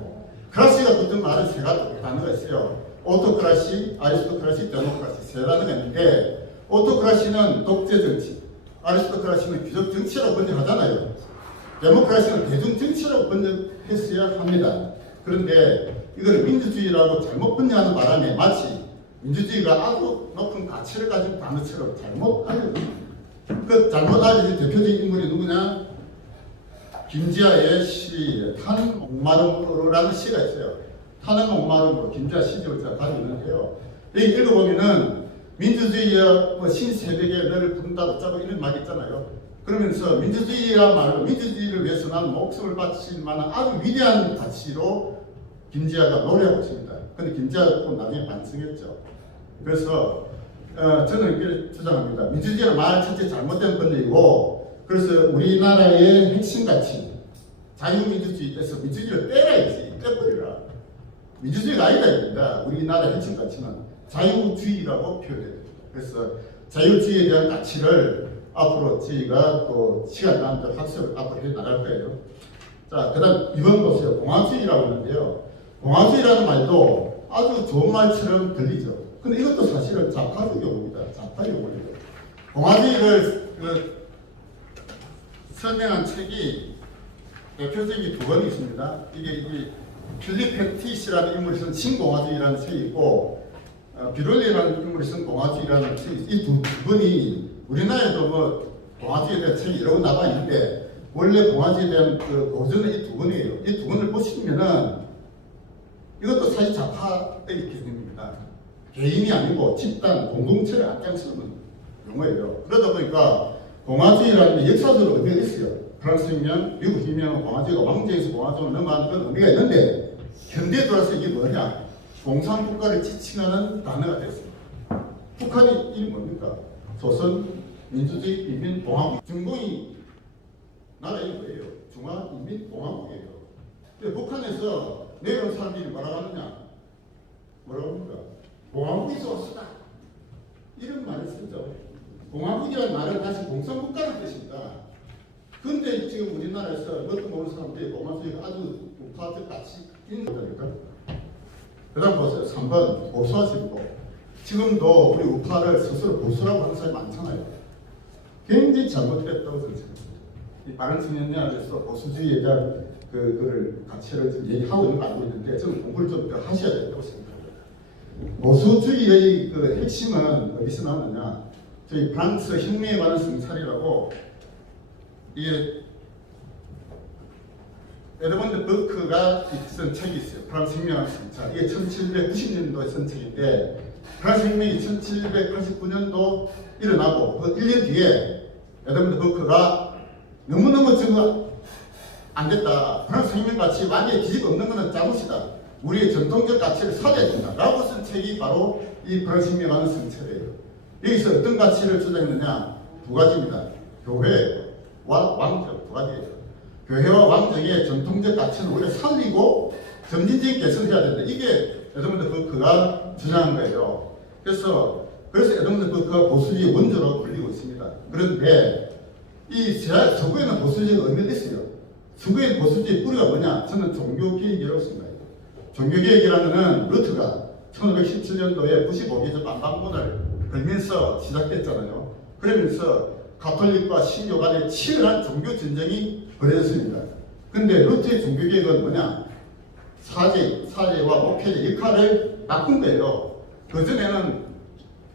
크라시가 붙은 말은 세 가지 단어가 있어요. 오토크라시, 아리스토크라시, 데모크라시 세 단어가 있는데 오토크라시는 독재정치, 아리스토크라시는 귀족정치라고 번역하잖아요. 데모크라시는 대중정치라고 번역했어야 합니다. 그런데 이걸 민주주의라고 잘못 번역하는 바람에 마치 민주주의가 아주 높은 가치를 가진 단어처럼 잘못 알려집니다. 그 잘못 알려진 대표적인 인물이 누구냐? 김지아의 시 타는 목마름으로라는 시가 있어요. 타는 목마름으로 김지아 시집을 제가 가지고 있는데요. 여기 읽어보면은 민주주의와 신새벽에 너를 부른다고 짜고 이런 말이 있잖아요. 그러면서 민주주의라 말로 민주주의를 위해서 나는 목숨을 바칠 만한 아주 위대한 가치로 김지아가 노래하고 있습니다. 근데 김지아가 또 나중에 반성했죠. 그래서 저는 이렇게 주장합니다. 민주주의라는 말 자체 잘못된 번역이고 그래서 우리나라의 핵심 가치 자유민주주의에서 민주주의를 떼라야지. 떼버리라. 민주주의가 아니다 입니다. 우리나라의 핵심 가치는 자유주의라고 표현됩니다. 그래서 자유주의에 대한 가치를 앞으로 저희가 또 시간 나면 학습을 앞으로 해 나갈 거예요. 자, 그 다음 이번 보세요. 공화주의라고 하는데요. 공화주의라는 말도 아주 좋은 말처럼 들리죠. 근데 이것도 사실은 좌파적 용어입니다. 좌파 용어예요. 공화주의를 설명한 책이 대표적인 두 권이 있습니다. 이게 필립 패티시라는 인물이 쓴 신공화주의라는 책이 있고 비롤리라는 인물이 쓴 공화주의라는 책이 이 두 권이 우리나라에도 뭐 공화주의에 대한 책이 여러 권 나와 있는데 원래 공화주의에 대한 그 고전은 이 두 권이에요. 이 두 권을 보시면은 이것도 사실 좌파의 개념입니다. 개인이 아니고 집단, 공동체를 앞장서는 용어예요. 그러다 보니까 공화주의라는 게 역사적으로 의미가 있어요. 프랑스 혁명, 미국 혁명, 공화주의가 왕정에서 공화주의로 넘어가는 그런 의미가 있는데 현대에 들어서 이게 뭐냐? 공산국가를 지칭하는 단어가 됐습니다. 북한이 이게 뭡니까? 조선 민주주의 인민공화국 중공이 나라의 뭐예요? 중화인민공화국이에요. 근데 북한에서 내려온 사람들이 뭐라고 하느냐? 뭐라고 합니까? 공화국에서 왔다. 이런 말을 쓰죠. 공화국이라는 말은 다시 공산국가라는 뜻입니다. 근데 지금 우리나라에서 뭣도 모르는 사람들이 공화주의가 아주 우파적 가치 있는 거니까. 그 다음 보세요. 3번 보수화시고 지금도 우리 우파를 스스로 보수라고 하는 사람이 많잖아요. 굉장히 잘못됐다고 생각합니다. 이 바른청년연합에서 보수주의에 대한 그걸 가치를 지금 얘기하고 있는 거 알고 있는데 저는 공부를 좀 더 하셔야 된다고 생각합니다. 보수주의의 그 핵심은 어디서 나오느냐? 저희 프랑스 혁명에 관한 성찰이라고 이게 에드먼드 버크가 쓴 책이 있어요. 프랑스 혁명의 성찰. 이게 1790년도에 쓴 책인데 프랑스 혁명이 1789년도 일어나고 그 1년 뒤에 에드먼드 버크가 너무너무 지금 안 됐다. 프랑스 혁명같이 완전히 뒤집어 엎는 것은 잘못이다. 우리의 전통적 가치를 살려야 된다. 라고 쓴 책이 바로 이 프랑스 혁명에 관한 성찰이에요. 여기서 어떤 가치를 주장했느냐? 두 가지입니다. 교회와 왕정 두 가지예요. 교회와 왕정의 전통적 가치는 우리가 살리고 점진적인 개선을 해야 된다. 이게 에드먼드 버크가 주장한 거예요. 그래서 에드먼드 버크가 보수주의 원조로 불리고 있습니다. 그런데 이 서구에는 보수주의가 의미가 있어요. 서구의 보수주의 뿌리가 뭐냐? 저는 종교개혁이라고 생각해요. 종교개혁이라는 것은 루트가 1517년도에 95개조 반박문을 걸면서 시작됐잖아요. 그러면서 가톨릭과 신교 간의 치열한 종교 전쟁이 벌어졌습니다. 근데 루트의 종교개혁은 뭐냐? 사제와 목회의 역할을 바꾼 거예요. 그전에는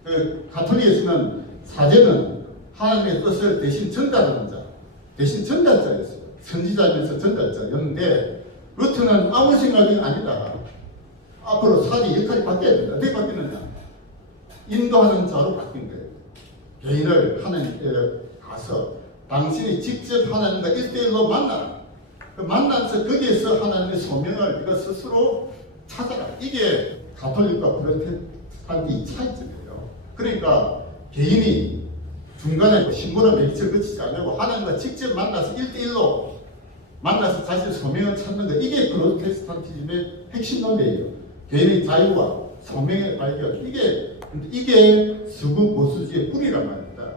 그 가톨릭에서는 사제는 하나님의 뜻을 대신 전달하는 자, 대신 전달자였어요. 선지자면서 전달자였는데 루트는 아무 생각이 아니다. 앞으로 사제 역할이 바뀌어야 된다. 어떻게 바뀌느냐? 인도하는 자로 바뀐 거예요. 개인을 하나님께 가서 당신이 직접 하나님과 1대1로 만나라. 그 만나서 거기에서 하나님의 소명을 네가 스스로 찾아라. 이게 가톨릭과 프로테스탄트의 차이점이에요. 그러니까 개인이 중간에 신부나 매기를 거치지 않고 하나님과 직접 만나서 1대1로 만나서 자신의 소명을 찾는 것, 이게 프로테스탄티즘의 핵심 논리예요. 개인의 자유와 소명의 발견, 이게 서구 보수주의 뿌리란 말입니다.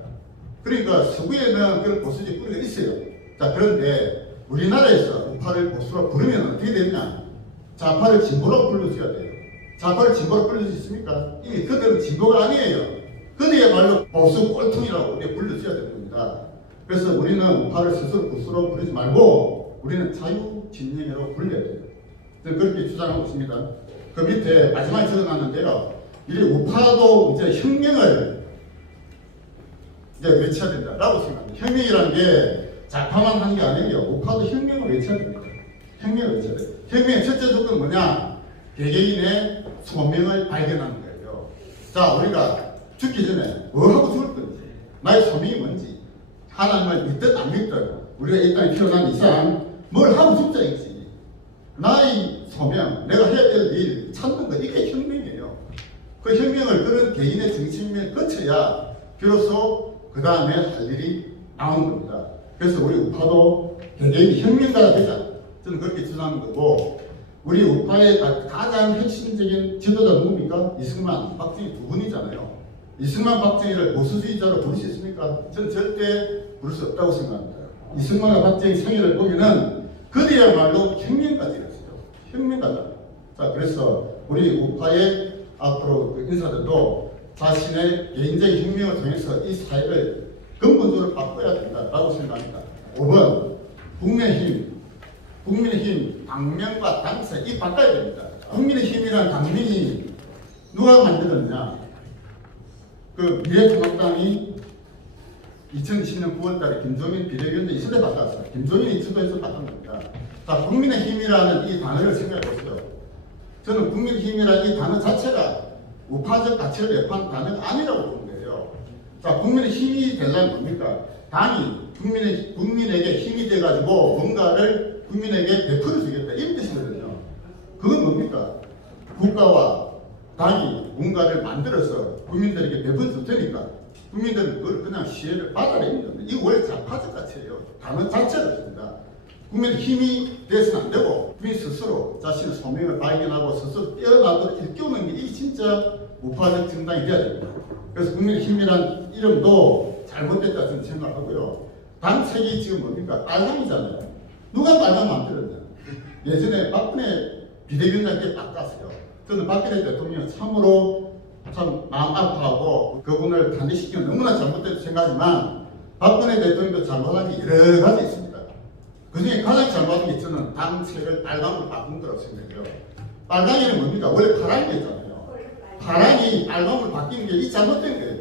그러니까 서구에는 그런 보수주의 뿌리가 있어요. 자, 그런데 우리나라에서 우파를 보수로 부르면 어떻게 되느냐? 좌파를 진보로 불러줘야 돼요. 좌파를 진보로 불러줄 수 있습니까? 이게 그들은 진보가 아니에요. 그들이야말로 보수 꼴통이라고 불러줘야 되는 겁니다. 그래서 우리는 우파를 스스로 보수로 부르지 말고 우리는 자유진영이라고 불러야 돼요. 그렇게 주장하고 있습니다. 그 밑에 마지막에 적어놨는데요. 이 우파도 이제 혁명을 이제 외쳐야 된다라고 생각합니다. 혁명이라는 게 좌파만 하는 게 아니에요. 우파도 혁명을 외쳐야 됩니다. 혁명을 외쳐야 돼요. 혁명의 첫째 조건은 뭐냐? 개개인의 소명을 발견하는 거예요. 자, 우리가 죽기 전에 뭐 하고 죽을 건지, 나의 소명이 뭔지, 하나님을 믿든 안 믿든 우리가 이 땅에 태어난 이상 뭘 하고 죽자 이거지. 나의 소명, 내가 해야 될 일 찾는 거, 이게 혁명이에요. 그 혁명을 그런 개인의 정신을 거쳐야 비로소 그 다음에 할 일이 나오는 겁니다. 그래서 우리 우파도 개개인 혁명가가 되자. 저는 그렇게 주장하는 거고, 우리 우파의 가장 핵심적인 지도자 누굽니까? 이승만, 박정희 두 분이잖아요. 이승만, 박정희를 보수주의자로 부를 수 있습니까? 저는 절대 부를 수 없다고 생각합니다. 이승만과 박정희 생애를 보면은 그래야말로 혁명까지 했어요. 혁명까지. 자, 그래서 우리 우파의 앞으로 그 인사들도 자신의 개인적인 혁명을 통해서 이 사회를 근본적으로 바꿔야 된다라고 생각합니다. 5번 국민의힘 당명과 당세 이 바꿔야 됩니다. 국민의힘이라는 당명이 누가 만들었냐? 그 미래통합당이 2020년 9월달에 김종인 비대위원장 있을 때 바꿨어요. 김종인이 주도해서 바꾼 겁니다. 자, 국민의힘이라는 이 단어를 생각해 보세요. 저는 국민의힘이라는 이 단어 자체가 우파적 가치를 내포한 단어가 아니라고 보는 거예요. 자, 국민의 힘이 되려면 뭡니까? 당이 국민에게 힘이 돼가지고 뭔가를 국민에게 베풀어 주겠다. 이런 뜻이거든요. 그건 뭡니까? 국가와 당이 뭔가를 만들어서 국민들에게 베풀어 줄 테니까 국민들은 그걸 그냥 시혜를 받아내는 겁니다. 이거 원래 좌파적 가치예요. 단어 자체가 있습니다. 국민의 힘이 돼서는 안 되고 국민 스스로 자신의 소명을 발견하고 스스로 뛰어나도록 일깨우는 게 이게 진짜 우파적 정당이 돼야 됩니다. 그래서 국민의 힘이란 이름도 잘못됐다 저는 생각하고요. 당책이 지금 뭡니까? 빨강이잖아요. 누가 빨강 만들었냐? 예전에 박근혜 비대위원장 때 바꿨어요. 저는 박근혜 대통령 참으로 참 마음 아파하고 그분을 단일시키는 너무나 잘못됐다고 생각하지만 박근혜 대통령도 잘못한 게 여러 가지 있습니다. 그 중에 가장 잘못한 게 저는 당색을 빨강으로 바꾼 거라고 생각해요. 빨강이는 뭡니까? 원래 파랑이 있잖아요. 파랑이 빨강으로 바뀐 게 이 잘못된 거예요.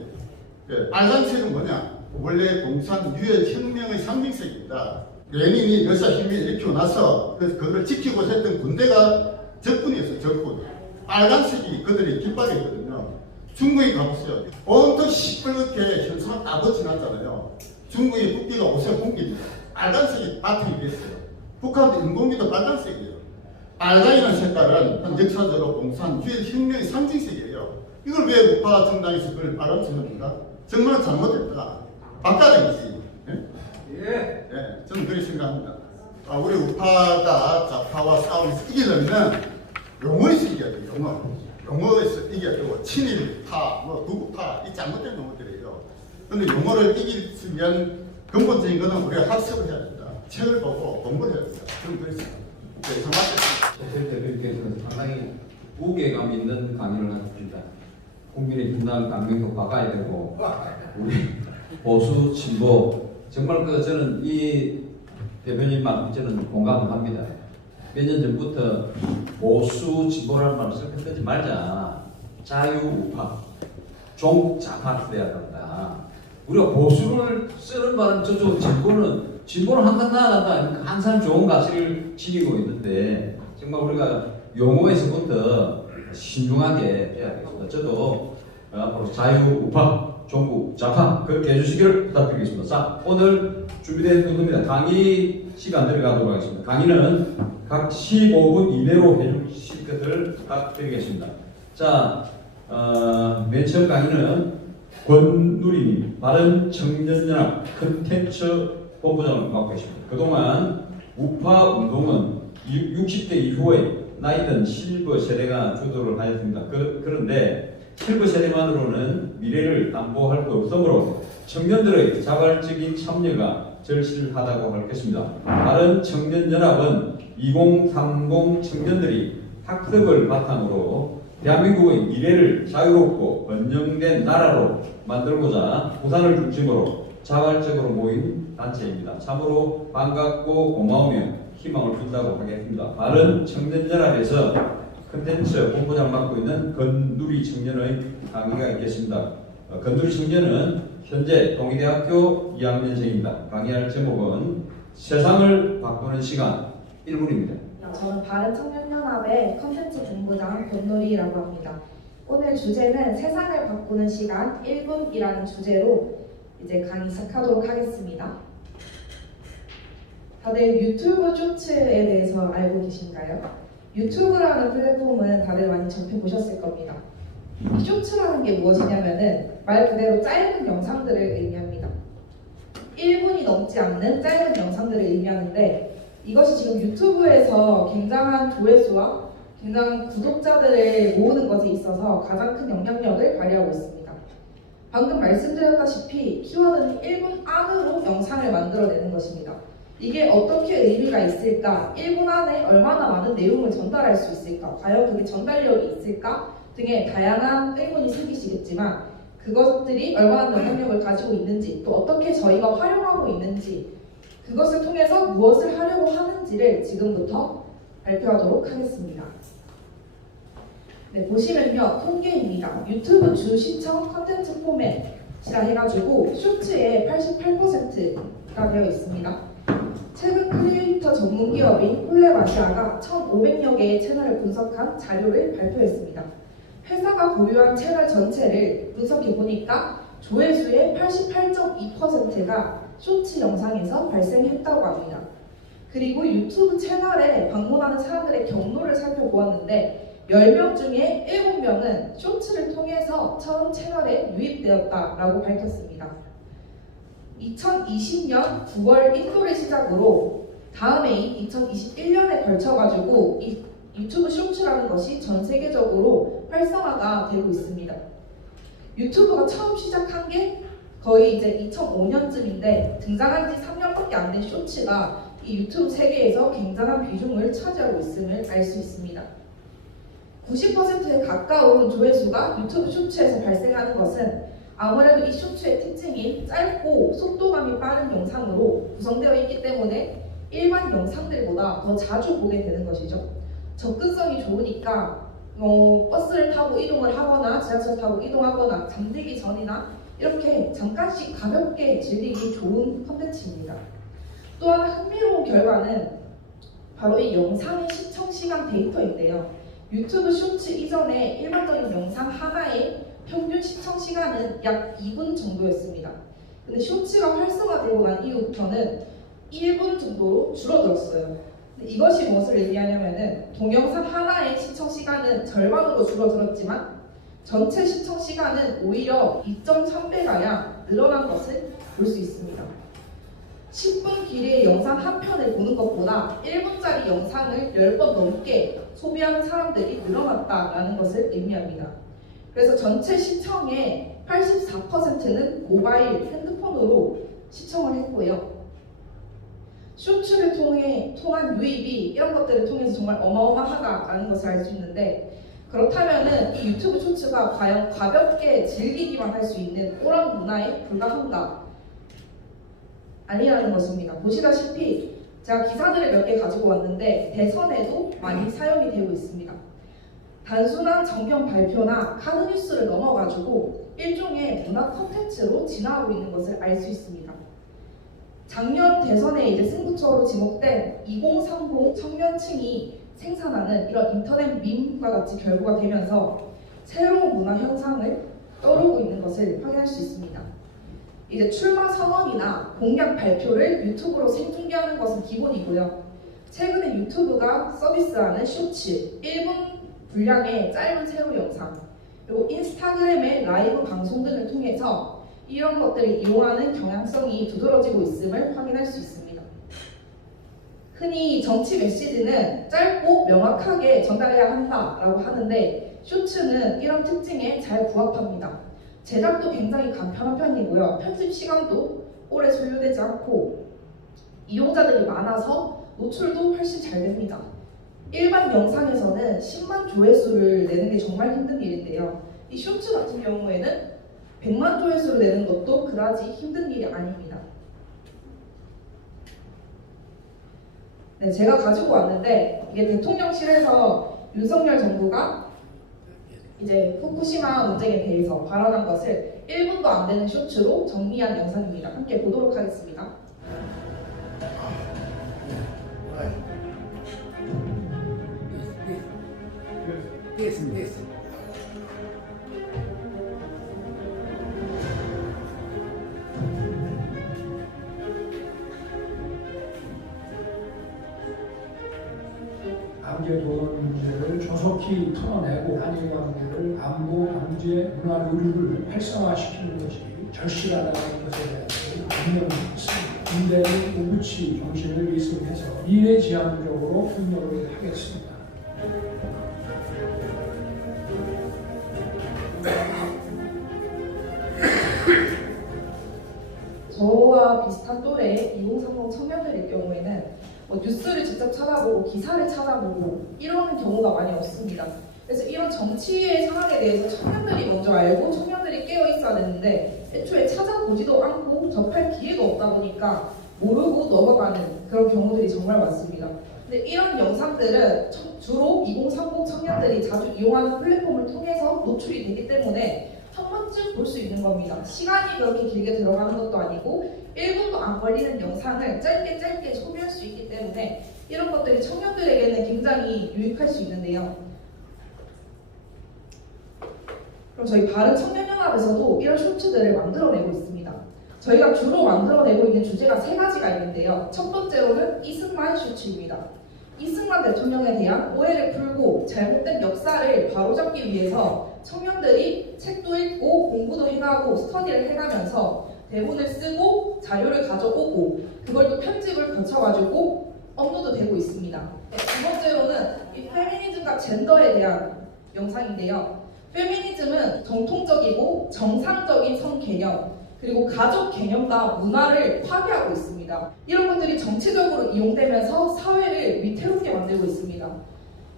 네, 빨간색은 뭐냐? 원래 공산 유혈 혁명의 상징색입니다. 레닌이 러시아 혁명을 일으키고 나서 그래서 그걸 지키고 했던 군대가 적군이었어요. 적군. 빨간색이 그들이 깃발이거든요. 중국에 가보세요. 온통 시뻘겋게 현수막 다 거쳐놨잖아요. 중국의 국기가 오색 공기입니다. 빨간색이 바탕이 됐어요. 북한도 인공기도 빨간색이에요. 빨강이라는 색깔은 역사적으로 공산 유혈 혁명의 상징색이에요. 이걸 왜 우파 정당에서 그걸 빨간색 합니까? 정말 잘못됐다. 바꿔야 되지. 예? 예, 저는 그렇게 생각합니다. 우리 우파가 좌파와 싸움에서 이기려면 용어에서 이겨야 돼요. 용어에서 이겨야 되고 친일파, 구구파 이 잘못된 용어들이에요. 그런데 용어를 이길 수 위한 근본적인 것은 우리가 학습을 해야 된다. 책을 보고 공부를 해야 된다. 저는 그렇게 생각합니다. 네, 최철 대표님께서는 상당히 무게감 있는 강의를 하십니다. 국민의 분당 강명도 바꿔야 되고 우리 보수 진보 정말 저는 이 대표님 말 저는 공감을 합니다. 몇 년 전부터 보수 진보라는 말을 쓰지 말자. 자유 우파, 종북 좌파를 써야 된다. 우리가 보수를 쓰는 바람 저쪽 진보는 항상 나아간다. 항상 좋은 가치를 지니고 있는데 정말 우리가 용어에서부터 신중하게 해야 되겠습니다. 저도 앞으로 자유 우파, 종북 좌파 그렇게 해주시기를 부탁드리겠습니다. 자, 오늘 준비된 부분입니다. 강의 시간 들어가도록 하겠습니다. 강의는 각 15분 이내로 해주실 것을 부탁드리겠습니다. 자, 맨 처음 강의는 권누리님, 바른청년연합 컨텐츠 본부장을 맡고 계십니다. 그동안 우파 운동은 60대 이후에 나이든 실버 세대가 주도를 하였습니다. 그런데 실버 세대만으로는 미래를 담보할 수 없으므로 청년들의 자발적인 참여가 절실하다고 할 것입니다. 다른 청년연합은 2030 청년들이 학습을 바탕으로 대한민국의 미래를 자유롭고 번영된 나라로 만들고자 부산을 중심으로 자발적으로 모인 단체입니다. 참으로 반갑고 고마우며 희망을 준다고 하겠습니다. 바른 청년연합에서 컨텐츠 본부장 맡고 있는 건누리 청년의 강의가 있겠습니다. 건누리 청년은 현재 동의대학교 2학년생입니다. 강의할 제목은 세상을 바꾸는 시간 1분입니다. 저는 바른청년연합의 컨텐츠 본부장 권누리라고 합니다. 오늘 주제는 세상을 바꾸는 시간 1분이라는 주제로 이제 강의 시작하도록 하겠습니다. 다들 유튜브 쇼츠에 대해서 알고 계신가요? 유튜브라는 플랫폼은 다들 많이 접해보셨을 겁니다. 쇼츠라는 게 무엇이냐면은 말 그대로 짧은 영상들을 의미합니다. 1분이 넘지 않는 짧은 영상들을 의미하는데 이것이 지금 유튜브에서 굉장한 조회수와 굉장한 구독자들을 모으는 것에 있어서 가장 큰 영향력을 발휘하고 있습니다. 방금 말씀드렸다시피 키워드는 1분 안으로 영상을 만들어내는 것입니다. 이게 어떻게 의미가 있을까? 1분 안에 얼마나 많은 내용을 전달할 수 있을까? 과연 그게 전달력이 있을까? 등의 다양한 의문이 생기시겠지만 그것들이 얼마나 영향력을 가지고 있는지 또 어떻게 저희가 활용하고 있는지 그것을 통해서 무엇을 하려고 하는지를 지금부터 발표하도록 하겠습니다. 네, 보시면요. 통계입니다. 유튜브 주 시청 컨텐츠 포맷이라 해가지고 쇼츠의 88%가 되어 있습니다. 최근 크리에이터 전문 기업인 콜랩아시아가 1,500여 개의 채널을 분석한 자료를 발표했습니다. 회사가 보유한 채널 전체를 분석해 보니까 조회수의 88.2%가 쇼츠 영상에서 발생했다고 합니다. 그리고 유튜브 채널에 방문하는 사람들의 경로를 살펴보았는데 10명 중에 7명은 쇼츠를 통해서 처음 채널에 유입되었다라고 밝혔습니다. 2020년 9월 인도를 시작으로 다음 해인 2021년에 걸쳐가지고 이 유튜브 쇼츠라는 것이 전 세계적으로 활성화가 되고 있습니다. 유튜브가 처음 시작한 게 거의 이제 2005년쯤인데 등장한 지 3년밖에 안 된 쇼츠가 이 유튜브 세계에서 굉장한 비중을 차지하고 있음을 알 수 있습니다. 90%에 가까운 조회수가 유튜브 쇼츠에서 발생하는 것은 아무래도 이 쇼츠의 특징인 짧고 속도감이 빠른 영상으로 구성되어 있기 때문에 일반 영상들보다 더 자주 보게 되는 것이죠. 접근성이 좋으니까 버스를 타고 이동을 하거나 지하철 타고 이동하거나 잠들기 전이나 이렇게 잠깐씩 가볍게 즐기기 좋은 콘텐츠입니다. 또 하나 흥미로운 결과는 바로 이 영상의 시청 시간 데이터인데요. 유튜브 쇼츠 이전에 일반적인 영상 하나의 평균 시청 시간은 약 2분 정도였습니다. 근데 쇼츠가 활성화되고 난 이후부터는 1분 정도로 줄어들었어요. 이것이 무엇을 의미하냐면은 동영상 하나의 시청 시간은 절반으로 줄어들었지만 전체 시청 시간은 오히려 2.3배가량 늘어난 것을 볼 수 있습니다. 10분 길이의 영상 한 편을 보는 것보다 1분짜리 영상을 10번 넘게 소비하는 사람들이 늘어났다라는 것을 의미합니다. 그래서 전체 시청의 84%는 모바일, 핸드폰으로 시청을 했고요. 쇼츠를 통한 유입이 이런 것들을 통해서 정말 어마어마하다라는 것을 알 수 있는데 그렇다면은 이 유튜브 쇼츠가 과연 가볍게 즐기기만 할 수 있는 오락 문화에 불과한가? 아니라는 것입니다. 보시다시피 제가 기사들을 몇 개 가지고 왔는데 대선에도 많이 사용이 되고 있습니다. 단순한 정경 발표나 카드 뉴스를 넘어가지고 일종의 문화 콘텐츠로 진화하고 있는 것을 알 수 있습니다. 작년 대선에 이제 승부처로 지목된 2030 청년층이 생산하는 이런 인터넷 밈과 같이 결부가 되면서 새로운 문화 현상을 떠오르고 있는 것을 확인할 수 있습니다. 이제 출마 선언이나 공약 발표를 유튜브로 생중계하는 것은 기본이고요. 최근에 유튜브가 서비스하는 쇼츠, 1분 분량의 짧은 세로 영상, 그리고 인스타그램의 라이브 방송 등을 통해서 이런 것들을 이용하는 경향성이 두드러지고 있음을 확인할 수 있습니다. 흔히 정치 메시지는 짧고 명확하게 전달해야 한다라고 하는데 쇼츠는 이런 특징에 잘 부합합니다. 제작도 굉장히 간편한 편이고요. 편집 시간도 오래 소요되지 않고 이용자들이 많아서 노출도 훨씬 잘 됩니다. 일반 영상에서는 10만 조회수를 내는 게 정말 힘든 일인데요. 이 쇼츠 같은 경우에는 100만 조회수를 내는 것도 그다지 힘든 일이 아닙니다. 네, 제가 가지고 왔는데 이게 대통령실에서 윤석열 정부가 이제 후쿠시마 문제에 대해서 발언한 것을 1분도 안 되는 쇼츠로 정리한 영상입니다. 함께 보도록 하겠습니다. 관계 도원 문제를 조속히 털어내고 한일 관계를 안보, 경제, 문화, 의료를 활성화시키는 것이 절실하다는 것에 대해서 분명히 있습니다. 군대의 오부치 정신을 위승해서 미래지향적으로 협력을 하겠습니다. 저와 저희와 비슷한 또래의 2030 청년들일 경우에는 뭐 뉴스를 직접 찾아보고 기사를 찾아보고 이러는 경우가 많이 없습니다. 그래서 이런 정치의 상황에 대해서 청년들이 먼저 알고 청년들이 깨어 있어야 되는데 애초에 찾아보지도 않고 접할 기회가 없다 보니까 모르고 넘어가는 그런 경우들이 정말 많습니다. 근데 이런 영상들은 주로 2030 청년들이 자주 이용하는 플랫폼을 통해서 노출이 되기 때문에 한 번쯤 볼 수 있는 겁니다. 시간이 그렇게 길게 들어가는 것도 아니고 1분도 안 걸리는 영상을 짧게 소비할 수 있기 때문에 이런 것들이 청년들에게는 굉장히 유익할 수 있는데요. 그럼 저희 바른청년연합에서도 이런 쇼츠들을 만들어내고 있습니다. 저희가 주로 만들어내고 있는 주제가 3가지가 있는데요. 첫 번째로는 이승만 쇼츠입니다. 이승만 대통령에 대한 오해를 풀고 잘못된 역사를 바로잡기 위해서 청년들이 책도 읽고 공부도 해가고 스터디를 해가면서 대본을 쓰고 자료를 가져오고 그걸 또 편집을 거쳐가지고 업로드되고 있습니다. 두 번째로는 이 페미니즘과 젠더에 대한 영상인데요. 페미니즘은 정통적이고 정상적인 성 개념 그리고 가족 개념과 문화를 파괴하고 있습니다. 이런 것들이 정치적으로 이용되면서 사회를 위태롭게 만들고 있습니다.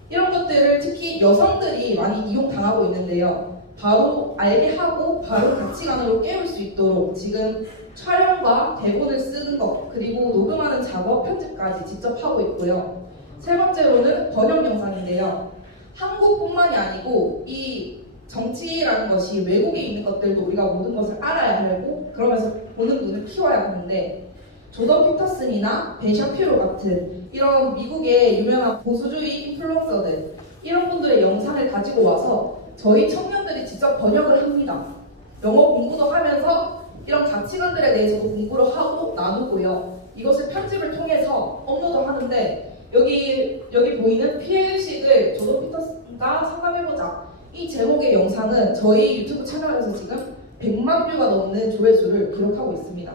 이런 것들을 특히 여성들이 많이 이용당하고 있는데요. 바로 알게 하고 바로 가치관으로 깨울 수 있도록 지금 촬영과 대본을 쓰는 것 그리고 녹음하는 작업, 편집까지 직접 하고 있고요. 세 번째로는 번역 영상인데요. 한국뿐만이 아니고 이 정치라는 것이 외국에 있는 것들도 우리가 모든 것을 알아야 하고 그러면서 보는 눈을 키워야 하는데 조던 피터슨이나 벤 샤피로 같은 이런 미국의 유명한 보수주의 인플루언서들 이런 분들의 영상을 가지고 와서 저희 청년들이 직접 번역을 합니다. 영어 공부도 하면서 이런 가치관들에 대해서도 공부를 하고 나누고요. 이것을 편집을 통해서 업로드하는데 여기 보이는 피해의식을 조던 피터슨과 상담해보자 이 제목의 영상은 저희 유튜브 채널에서 지금 100만 뷰가 넘는 조회수를 기록하고 있습니다.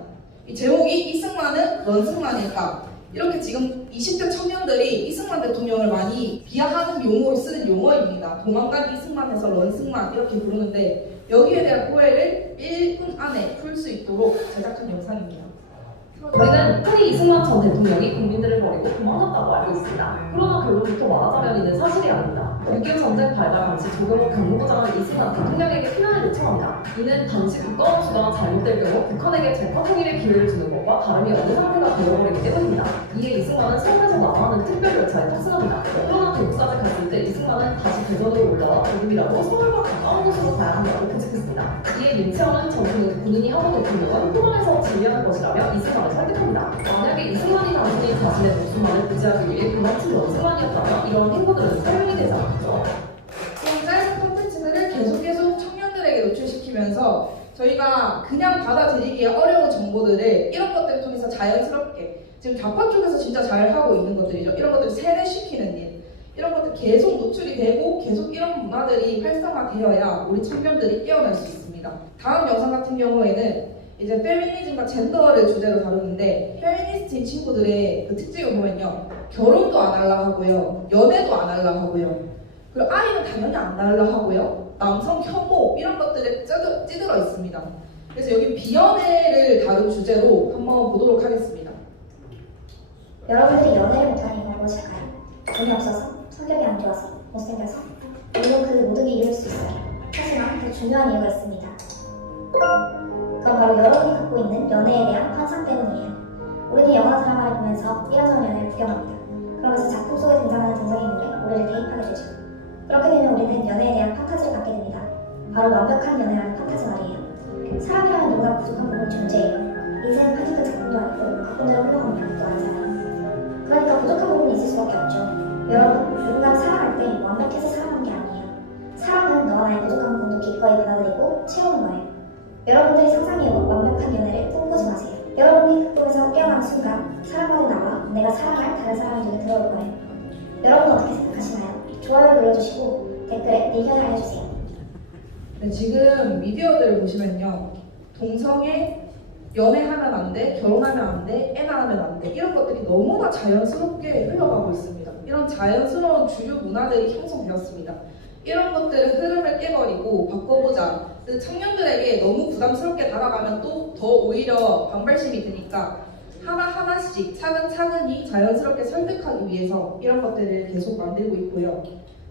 이 제목이 이승만은 런승만일까? 이렇게 지금 20대 청년들이 이승만 대통령을 많이 비하하는 용어로 쓰는 용어입니다. 도망간 이승만에서 런승만 이렇게 부르는데 여기에 대한 오해를 1분 안에 풀 수 있도록 제작한 영상입니다. 우리는 흔히 이승만 전 대통령이 국민들을 버리고 도망갔다고 알고 있습니다. 그러나 결론부터 말하자면 이는 사실이 아닙니다. 6.25 전쟁 발발 당시 조경호 경무부장은 이승만 대통령에게 피난을 요청합니다. 이는 당시 국가원 수단이 잘못될 경우 북한에게 재판 통일의 기회를 주는 것과 다름이 없는 상태가 되어버리기 때문입니다. 이에 이승만은 서울에서 남하는 특별 열차에 탑승합니다. 그러나 대구까지 갔을 때 이승만은 다시 대전으로 올라와 조금이라도 서울과 가까운 곳으로 가야 한다고 부탁했습니다. 이에 민채원은 전국 군인이 하고 대통령은 포항에서 진리하는 것이라며 이승만을 설득합니다. 만약에 이승만이 단순히 자신의 목숨만을 부지하기 위해 도망친 런승만이었다면 이런 행보들은 설명이 되지 않겠죠. 지금 짧은 콘텐츠들을 계속 청년들에게 노출시키면서 저희가 그냥 받아들이기에 어려운 정보들을 이런 것들을 통해서 자연스럽게 지금 좌파 쪽에서 진짜 잘 하고 있는 것들이죠. 이런 것들을 세뇌시키는 일 이런 것들 계속 노출이 되고 계속 이런 문화들이 활성화되어야 우리 청년들이 깨어날 수 있습니다. 다음 영상 같은 경우에는 이제 페미니즘과 젠더를 주제로 다루는데 페미니스트인 친구들의 그 특징을 보면요. 결혼도 안 하려 하고요. 연애도 안 하려 하고요. 그리고 아이는 당연히 안 낳으려 하고요. 남성 혐오 이런 것들에 찌들어 있습니다. 그래서 여기 비연애를 다룬 주제로 한번 보도록 하겠습니다. 여러분들이 연애를 못하는 이유는 무엇일까요? 돈이 없어서? 성격이 안 좋아서? 못생겨서? 물론 그 모든 게 이룰 수 있어요. 하지만 더 중요한 이유가 있습니다. 그건 바로 여러분이 갖고 있는 연애에 대한 환상 때문이에요. 우리는 영화 드라마를 보면서 이런저런 연애를 구경합니다. 그러면서 작품 속에 등장하는 등장인물에 우리를 대입하게 되죠. 그렇게 되면 우리는 연애에 대한 판타지를 갖게 됩니다. 바로 완벽한 연애라는 판타지 말이에요. 사람이라면 누구나 부족한 부분이 존재해요. 인생은 편집된 작품도 아니고 각본대로 흘러가는 작품도 아니잖아요. 그러니까 부족한 부분이 있을 수밖에 없죠. 여러분, 누군가를 사랑할 때 완벽해서 사랑하는 게 아니에요. 사랑은 너와 나의 부족한 부분도 기꺼이 받아들이고 채우는 거예요. 여러분들이 상상해온 완벽한 연애를 꿈꾸지 마세요. 여러분이 그 꿈에서 깨어나는 순간 사랑하는 나와 내가 사랑할 다른 사람의 눈에 들어올 거예요. 여러분은 어떻게 생각하시나요? 좋아요 눌러주시고 댓글에 의견을 알려주세요. 네, 지금 미디어들을 보시면요. 동성애, 연애하면 안 돼, 결혼하면 안 돼, 애 낳으면 안 돼 이런 것들이 너무나 자연스럽게 흘러가고 있습니다. 이런 자연스러운 주류 문화들이 형성되었습니다. 이런 것들은 흐름을 깨버리고 바꿔보자. 그 청년들에게 너무 부담스럽게 다가가면 또 더 오히려 반발심이 드니까 하나하나씩 차근차근히 자연스럽게 설득하기 위해서 이런 것들을 계속 만들고 있고요.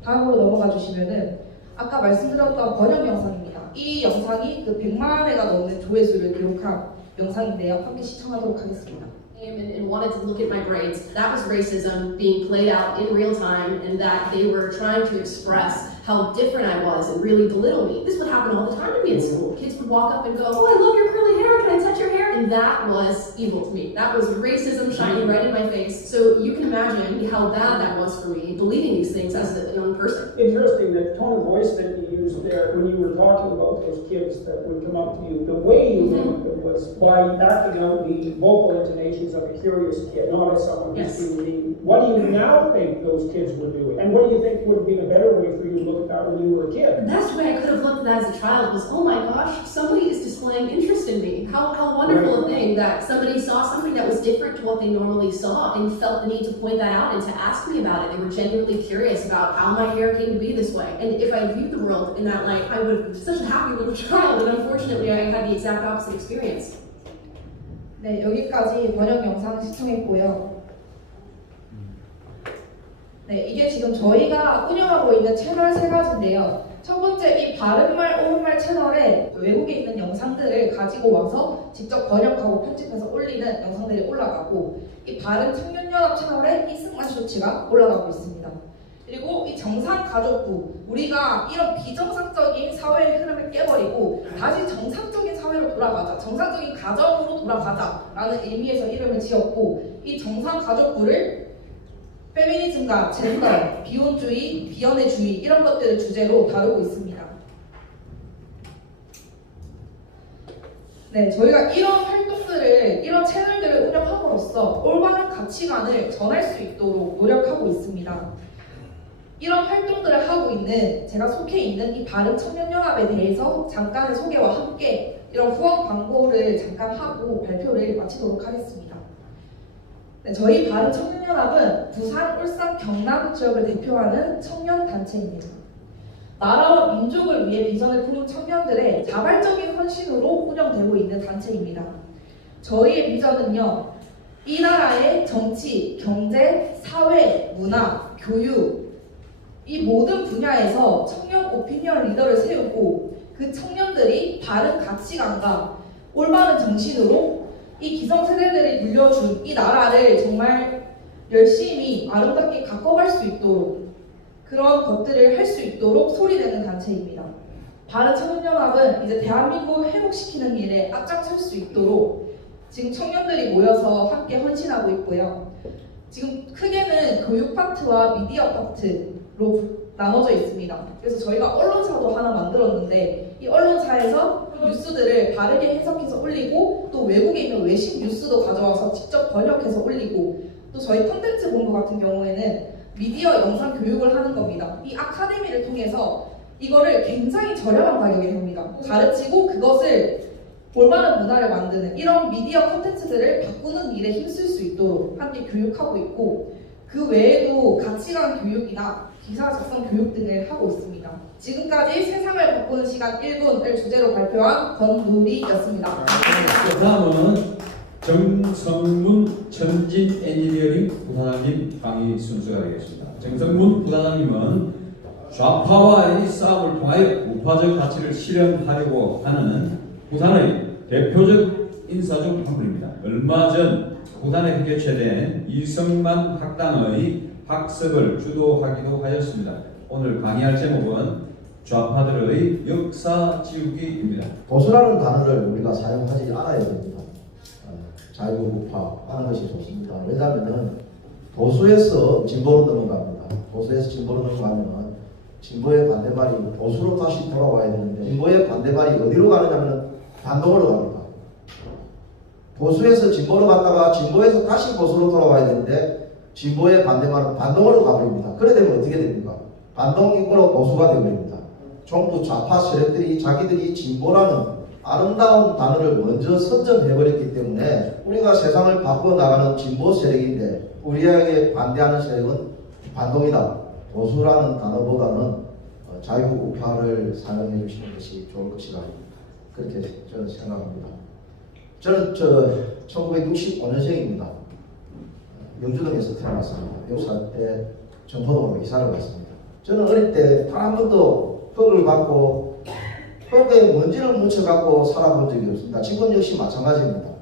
다음으로 넘어가 주시면은 아까 말씀드렸던 번역 영상입니다. 이 영상이 그 100만 회가 넘는 조회수를 기록한 영상인데요. 함께 시청하도록 하겠습니다. And wanted to look at my grades. That was racism being played out in real time, and that they were trying to express how different I was and really belittle me. This would happen all the time to me in school. Kids would walk up and go, "Oh, I love your curly hair. Can I touch your hair?" And that was evil to me. That was racism shining right in my face. So you can imagine how bad that was for me, believing these things as a young person. Interesting, that tone of voice that you used there when you were talking about those kids that would come up to you, the way you did it was by acting out the vocal intonations of a curious kid, not as someone who's Yes. being mean. What do you now think those kids were doing? And what do you think would have been a better way for you to look at that when you were a kid? The best way I could have looked at that as a child was, oh my gosh, somebody is displaying interest in me. How wonderful a thing that somebody saw something that was different to what they normally saw and felt the need to point that out and to ask me about it. They were genuinely curious about how my hair came to be this way. And if I viewed the world in that light, I would have been such a happy little child. And unfortunately, I had the exact opposite experience. 네, 여기까지 번역 영상 시청했고요. 네, 이게 지금 저희가 운영하고 있는 채널 3가지인데요. 첫 번째, 이 바른말, 옳은말 채널에 외국에 있는 영상들을 가지고 와서 직접 번역하고 편집해서 올리는 영상들이 올라가고, 이 바른 청년연합 채널에 이승만 쇼츠가 올라가고 있습니다. 그리고 이 정상가족부, 우리가 이런 비정상적인 사회의 흐름을 깨버리고 다시 정상적인 사회로 돌아가자, 정상적인 가정으로 돌아가자 라는 의미에서 이름을 지었고, 이 정상가족부를 페미니즘과 젠더, 비혼주의, 비연애주의 이런 것들을 주제로 다루고 있습니다. 네, 저희가 이런 활동들을, 이런 채널들을 운영함으로써 올바른 가치관을 전할 수 있도록 노력하고 있습니다. 이런 활동들을 하고 있는, 제가 속해 있는 이 바른 청년연합에 대해서 잠깐의 소개와 함께 이런 후원 광고를 잠깐 하고 발표를 마치도록 하겠습니다. 네, 저희 바른 청년연합은 부산, 울산, 경남 지역을 대표하는 청년단체입니다. 나라와 민족을 위해 비전을 품은 청년들의 자발적인 헌신으로 운영되고 있는 단체입니다. 저희의 비전은요, 이 나라의 정치, 경제, 사회, 문화, 교육, 이 모든 분야에서 청년 오피니언 리더를 세우고 그 청년들이 바른 가치관과 올바른 정신으로 이 기성세대들이 물려준 이 나라를 정말 열심히 아름답게 가꿔갈 수 있도록, 그런 것들을 할 수 있도록 소리내는 단체입니다. 바른 청년연합은 이제 대한민국을 회복시키는 일에 앞장설 수 있도록 지금 청년들이 모여서 함께 헌신하고 있고요. 지금 크게는 교육 파트와 미디어 파트로 나눠져 있습니다. 그래서 저희가 언론사도 하나 만들었는데, 이 언론사에서 뉴스들을 바르게 해석해서 올리고, 또 외국에 있는 외신 뉴스도 가져와서 직접 번역해서 올리고, 또 저희 콘텐츠 본부 같은 경우에는 미디어 영상 교육을 하는 겁니다. 이 아카데미를 통해서 이거를 굉장히 저렴한 가격에 합니다. 가르치고 그것을 올바른 문화를 만드는 이런 미디어 콘텐츠들을 바꾸는 일에 힘쓸 수 있도록 함께 교육하고 있고, 그 외에도 가치관 교육이나 기사 작성 교육 등을 하고 있습니다. 지금까지 세상을 바꾸는 시간 1분을 주제로 발표한 권누리였습니다. 다음은 정성문 천진 엔지니어링 부사장님 강의 순서가 되겠습니다. 정성문 부사장님은 좌파와의 싸움을 통하여 우파적 가치를 실현하려고 하는 부산의 대표적 인사 중 한 분입니다. 얼마 전 부산에 개최된 이성만 학당의 학습을 주도하기도 하였습니다. 오늘 강의할 제목은 좌파들의 역사 지우기입니다. 보수라는 단어를 우리가 사용하지 않아야 됩니다. 자유우파 하는 것이 좋습니다. 왜냐하면 보수에서 진보로 넘어갑니다. 보수에서 진보로 넘어가면 진보의 반대말이 보수로 다시 돌아와야 되는데, 진보의 반대말이 어디로 가느냐면 반동으로 갑니다. 보수에서 진보로 갔다가 진보에서 다시 보수로 돌아와야 되는데, 진보의 반대말은 반동으로 가버립니다. 그래 되면 어떻게 됩니까? 반동 이꼬로 보수가 되버립니다. 정부 좌파 세력들이 자기들이 진보라는 아름다운 단어를 먼저 선점해버렸기 때문에 우리가 세상을 바꾸어 나가는 진보 세력인데, 우리에게 반대하는 세력은 반동이다. 보수라는 단어보다는 자유 우파를 사용해 주시는 것이 좋을 것이다. 그렇게 저는 생각합니다. 저는 1965년생입니다. 영주동에서 태어났습니다. 6살 때 전포동으로 이사를 갔습니다. 저는 어릴 때 단 한 번도 흙을 받고 흙에 먼지를 묻혀갖고 살아본 적이 없습니다. 지금 역시 마찬가지입니다.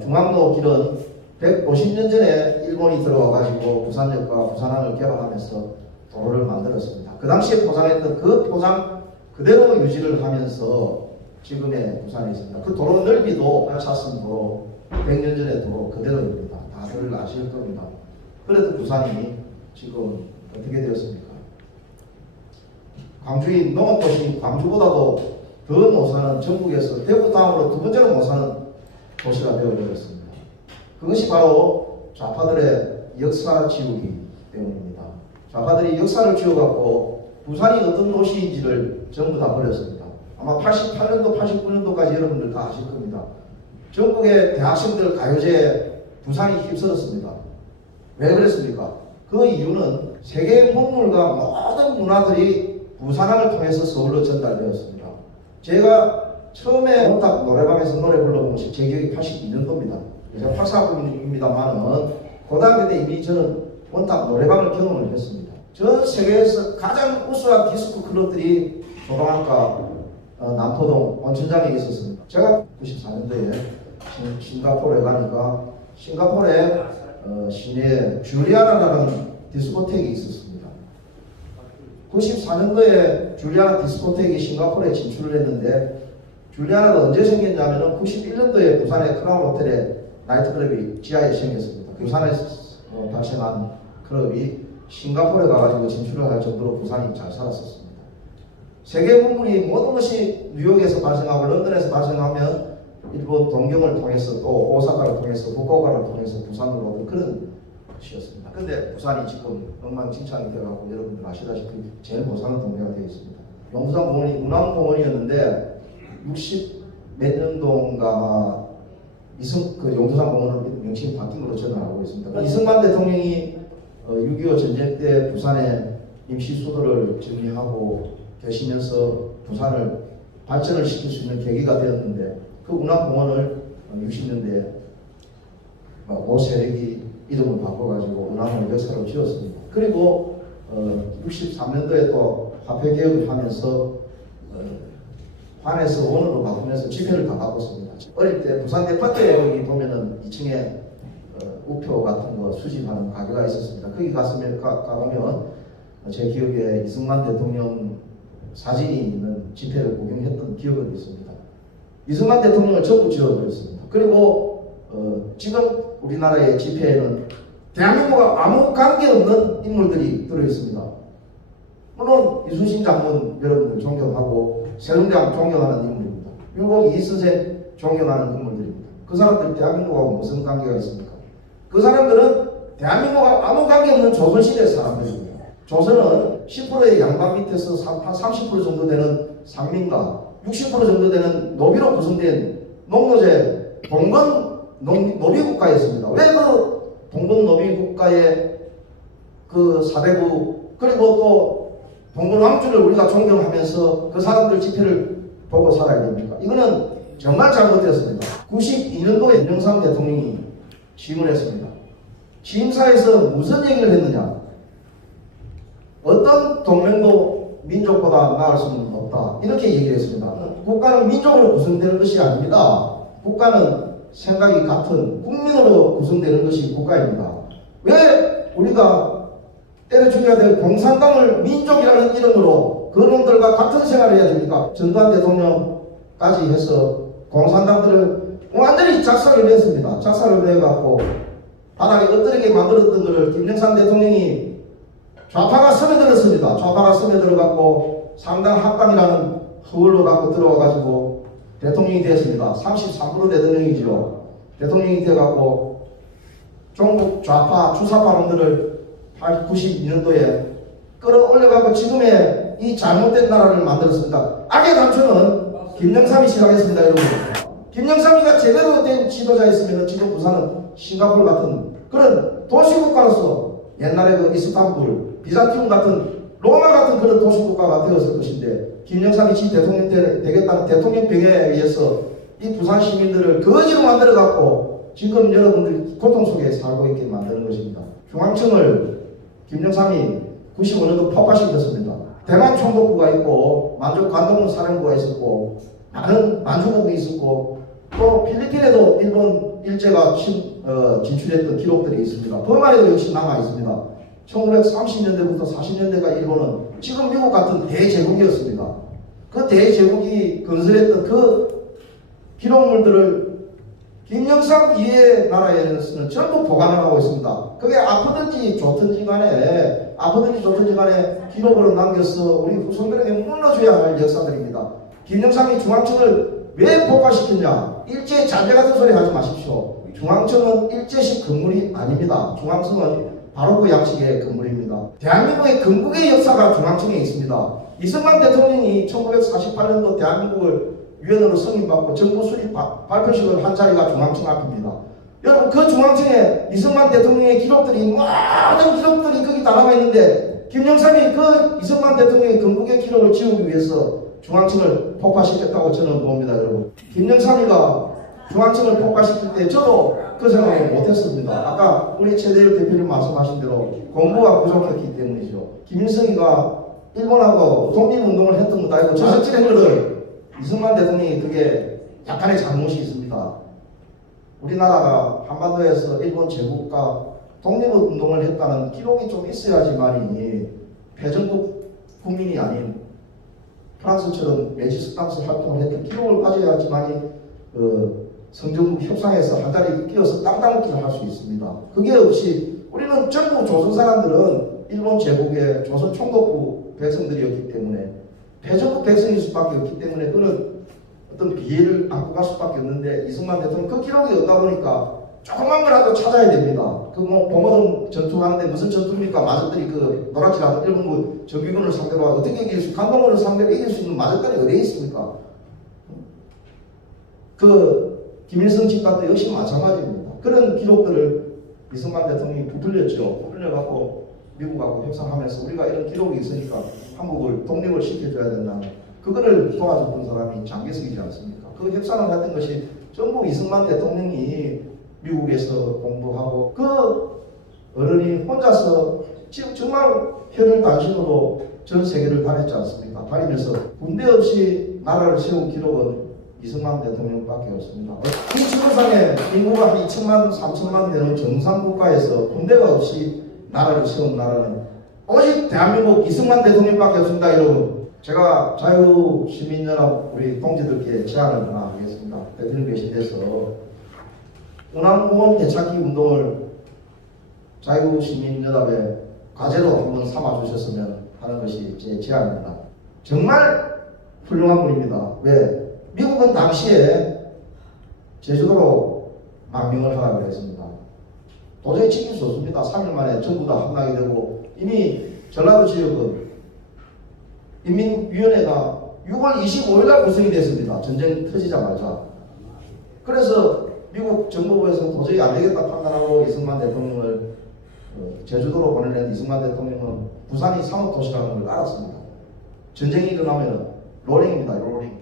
중앙로 길은 150년 전에 일본이 들어와가지고 부산역과 부산항을 개발하면서 도로를 만들었습니다. 그 당시에 포장했던 그 포장 그대로 유지를 하면서 지금의 부산에 있습니다. 그 도로 넓이도 8차선 도로, 100년 전의 도로 그대로입니다. 다들 아실 겁니다. 그래도 부산이 지금 어떻게 되었습니까? 광주인 농업도시 광주보다도 더 못 사는 전국에서 대구 다음으로 두 번째로 못 사는 도시가 되어버렸습니다. 그것이 바로 좌파들의 역사 지우기 때문입니다. 좌파들이 역사를 지워갖고 부산이 어떤 도시인지를 전부 다 버렸습니다. 아마 88년도, 89년도까지 여러분들 다 아실 겁니다. 전국의 대학생들 가요제에 부산이 휩쓸었습니다. 왜 그랬습니까? 그 이유는 세계 문물과 모든 문화들이 부산항을 통해서 서울로 전달되었습니다. 제가 처음에 원탁 노래방에서 노래 불러본 것이 제 기억이 82년도입니다. 제가 84분입니다만은 고등학교 때 이미 저는 원탁 노래방을 경험을 했습니다. 전 세계에서 가장 우수한 디스코 클럽들이 조동학과 남포동 온천장에 있었습니다. 제가 94년도에 싱가포르에 가니까 싱가포르에 시내에 줄리아나라는 디스코텍이 있었습니다. 94년도에 줄리아나 디스코텍이 싱가포르에 진출을 했는데 줄리아나가 언제 생겼냐면 91년도에 부산의 크라운 호텔에 나이트클럽이 지하에 생겼습니다. 부산에서 발생한 클럽이 싱가포르에 가가지고 진출을 할 정도로 부산이 잘 살았었습니다. 세계 문물이 모든 것이 뉴욕에서 발생하고 런던에서 발생하면 일본 동경을 통해서 또 오사카를 통해서 후쿠오카를 통해서 부산으로 오는 그런 것이었습니다. 근데 부산이 지금 엉망진창이 되어가고 여러분들 아시다시피 제일 못 사는 동네가 되어 있습니다. 용두산 공원이 운암공원이었는데 60 몇 년도인가 그 용두산 공원은 명칭이 바뀐 걸로 저는 알고 있습니다. 이승만 대통령이 6.25 전쟁 때 부산에 임시 수도를 정리하고 계시면서 부산을 발전을 시킬 수 있는 계기가 되었는데 그 운암공원을 60년대에 오 세력이 이름을 바꿔가지고 운암을 역사로 지었습니다. 그리고 63년도에 또 화폐 개혁을 하면서 환에서 원으로 바꾸면서 지폐를 다 바꿨습니다. 어릴 때 부산 데파트에 여기 보면은 2층에 우표 같은 거 수집하는 가게가 있었습니다. 거기 가보면 제 기억에 이승만 대통령 사진이 있는 지폐를 구경했던 기억은 있습니다. 이승만 대통령을 전부 지워버렸습니다. 그리고 지금 우리나라의 지폐에는 대한민국과 아무 관계없는 인물들이 들어있습니다. 물론 이순신 장군 여러분들 존경하고 세종대왕 존경하는 인물입니다. 그리고 이선생 존경하는 인물들입니다. 그 사람들 대한민국하고 무슨 관계가 있습니까? 그 사람들은 대한민국과 아무 관계없는 조선시대 사람들입니다. 조선은 10%의 양반 밑에서 한 30% 정도 되는 상민과 60% 정도 되는 노비로 구성된 농노제 봉건 노비국가였습니다. 왜 그 봉건 노비국가의 그 사대부 그리고 또 봉건 왕조를 우리가 존경하면서 그 사람들 지폐를 보고 살아야 됩니까? 이거는 정말 잘못되었습니다. 92년도에 윤영삼 대통령이 취임을 했습니다. 취임사에서 무슨 얘기를 했느냐? 어떤 동맹도 민족보다 나을 수는 없다. 이렇게 얘기를 했습니다. 국가는 민족으로 구성되는 것이 아닙니다. 국가는 생각이 같은 국민으로 구성되는 것이 국가입니다. 왜 우리가 때려 죽여야 될 공산당을 민족이라는 이름으로 그놈들과 같은 생활을 해야 됩니까? 전두환 대통령까지 해서 공산당들을 완전히 작살을 냈습니다. 작살을 내갖고 바닥에 엎드리게 만들었던 것을 김영삼 대통령이 좌파가 스며들었습니다. 좌파가 스며들어갖고 상당 합당이라는 허울로 갖고 들어와가지고 대통령이 되었습니다. 33% 대통령이죠. 대통령이 되어갖고 종북 좌파 주사파놈들을 92년도에 끌어올려갖고 지금의 이 잘못된 나라를 만들었습니다. 악의 단초는 김영삼이 시작했습니다, 여러분. 김영삼이가 제대로 된 지도자였으면 지금 부산은 싱가포르 같은 그런 도시국가로서 옛날에 그 이스탄불, 비잔티움 같은 로마 같은 그런 도시국가가 되었을 것인데 김영삼이 지 대통령 되겠다는 대통령병에 의해서 이 부산 시민들을 거지로 만들어 갖고 지금 여러분들이 고통 속에 살고 있게 만드는 것입니다. 중앙청을 김영삼이 95년도 폭파시켰습니다. 대만 총독부가 있고 만주 관동군 사령부가 있었고 많은 만주국이 있었고 또 필리핀에도 일본 일제가 진출했던 기록들이 있습니다. 버마에도 역시 남아 있습니다. 1930년대부터 40년대가 일본은 지금 미국 같은 대제국이었습니다. 그 대제국이 건설했던 그 기록물들을 김영삼 이해 나라에서는 전부 보관을 하고 있습니다. 그게 아프든지 좋든지 간에 기록으로 남겨서 우리 후손들에게 물러줘야 할 역사들입니다. 김영삼이 중앙청을 왜 폭파시켰냐? 일제 잔재 같은 소리 하지 마십시오. 중앙청은 일제식 건물이 아닙니다. 중앙청은 바로 그 양식의 건물입니다. 대한민국의 건국의 역사가 중앙청에 있습니다. 이승만 대통령이 1948년도 대한민국을 유엔으로 승인받고 정부 수립 발표식을 한 자리가 중앙청 앞입니다. 여러분 그 중앙청에 이승만 대통령의 기록들이 모든 기록들이 거기 다 남아있는데 김영삼이 그 이승만 대통령의 건국의 기록을 지우기 위해서 중앙청을 폭파시켰다고 저는 봅니다. 여러분 김영삼이가 중앙청을 폭파시킬 때 저도 그 생각을 못했습니다. 아까 우리 최대일 대표님 말씀하신 대로 공부가 부족했기 때문이죠. 김일성이가 일본하고 독립운동을 했던 것도 아니고 저승질한 것을 이승만 대통령이 그게 약간의 잘못이 있습니다. 우리나라가 한반도에서 일본 제국과 독립운동을 했다는 기록이 좀 있어야지만이 패전국 국민이 아닌 프랑스처럼 레지스탕스 활동을 했던 기록을 가져야지만이 성정국 협상에서 한 자리 끼어서 땅따먹기를 할 수 있습니다. 그게 없이 우리는 전부 조선 사람들은 일본 제국의 조선 총독부 백성들이었기 때문에 패전국 백성일 수밖에 없기 때문에 그런 어떤 비애를 안고 갈 수밖에 없는데 이승만 대통령 그 기록이 없다 보니까 조그만 거라도 찾아야 됩니다. 그 뭐 봉오동 전투하는데 무슨 전투입니까? 마적들이 그 노랗지라도 일본군 정비군을 상대로 어떻게 이길 수, 관동군을 상대로 이길 수 있는 마적들이 어디에 있습니까? 그 김일성 집단도 역시 마찬가지입니다. 그런 기록들을 이승만 대통령이 부풀렸죠. 부풀려갖고 미국하고 협상하면서 우리가 이런 기록이 있으니까 한국을 독립을 시켜줘야 된다. 그거를 도와줬던 사람이 장개석이지 않습니까? 그 협상을 했던 것이 전부 이승만 대통령이 미국에서 공부하고 그 어른이 혼자서 지금 정말 혈을 단신으로 전 세계를 다녔지 않습니까? 다니면서 군대 없이 나라를 세운 기록은 이승만 대통령밖에 없습니다. 이 지구상에 인구가 한 2천만, 3천만 되는 정상국가에서 군대가 없이 나라를 세운 나라는 오직 대한민국 이승만 대통령밖에 없습니다. 여러분, 제가 자유시민연합 우리 동지들께 제안을 하나 하겠습니다. 대통령 계신데서 운암공원 되찾기 운동을 자유시민연합의 과제로 한번 삼아주셨으면 하는 것이 제 제안입니다. 정말 훌륭한 분입니다. 왜? 미국은 당시에 제주도로 망명을 하라고 했습니다. 도저히 지킬 수 없습니다. 3일 만에 전부 다 함락이 되고 이미 전라도 지역은 인민위원회가 6월 25일 날 구성이 됐습니다. 전쟁 터지자마자. 그래서 미국 정보부에서 도저히 안 되겠다 판단하고 이승만 대통령을 제주도로 보내는 이승만 대통령은 부산이 상업도시라는 걸 알았습니다. 전쟁이 일어나면 로링입니다. 로링.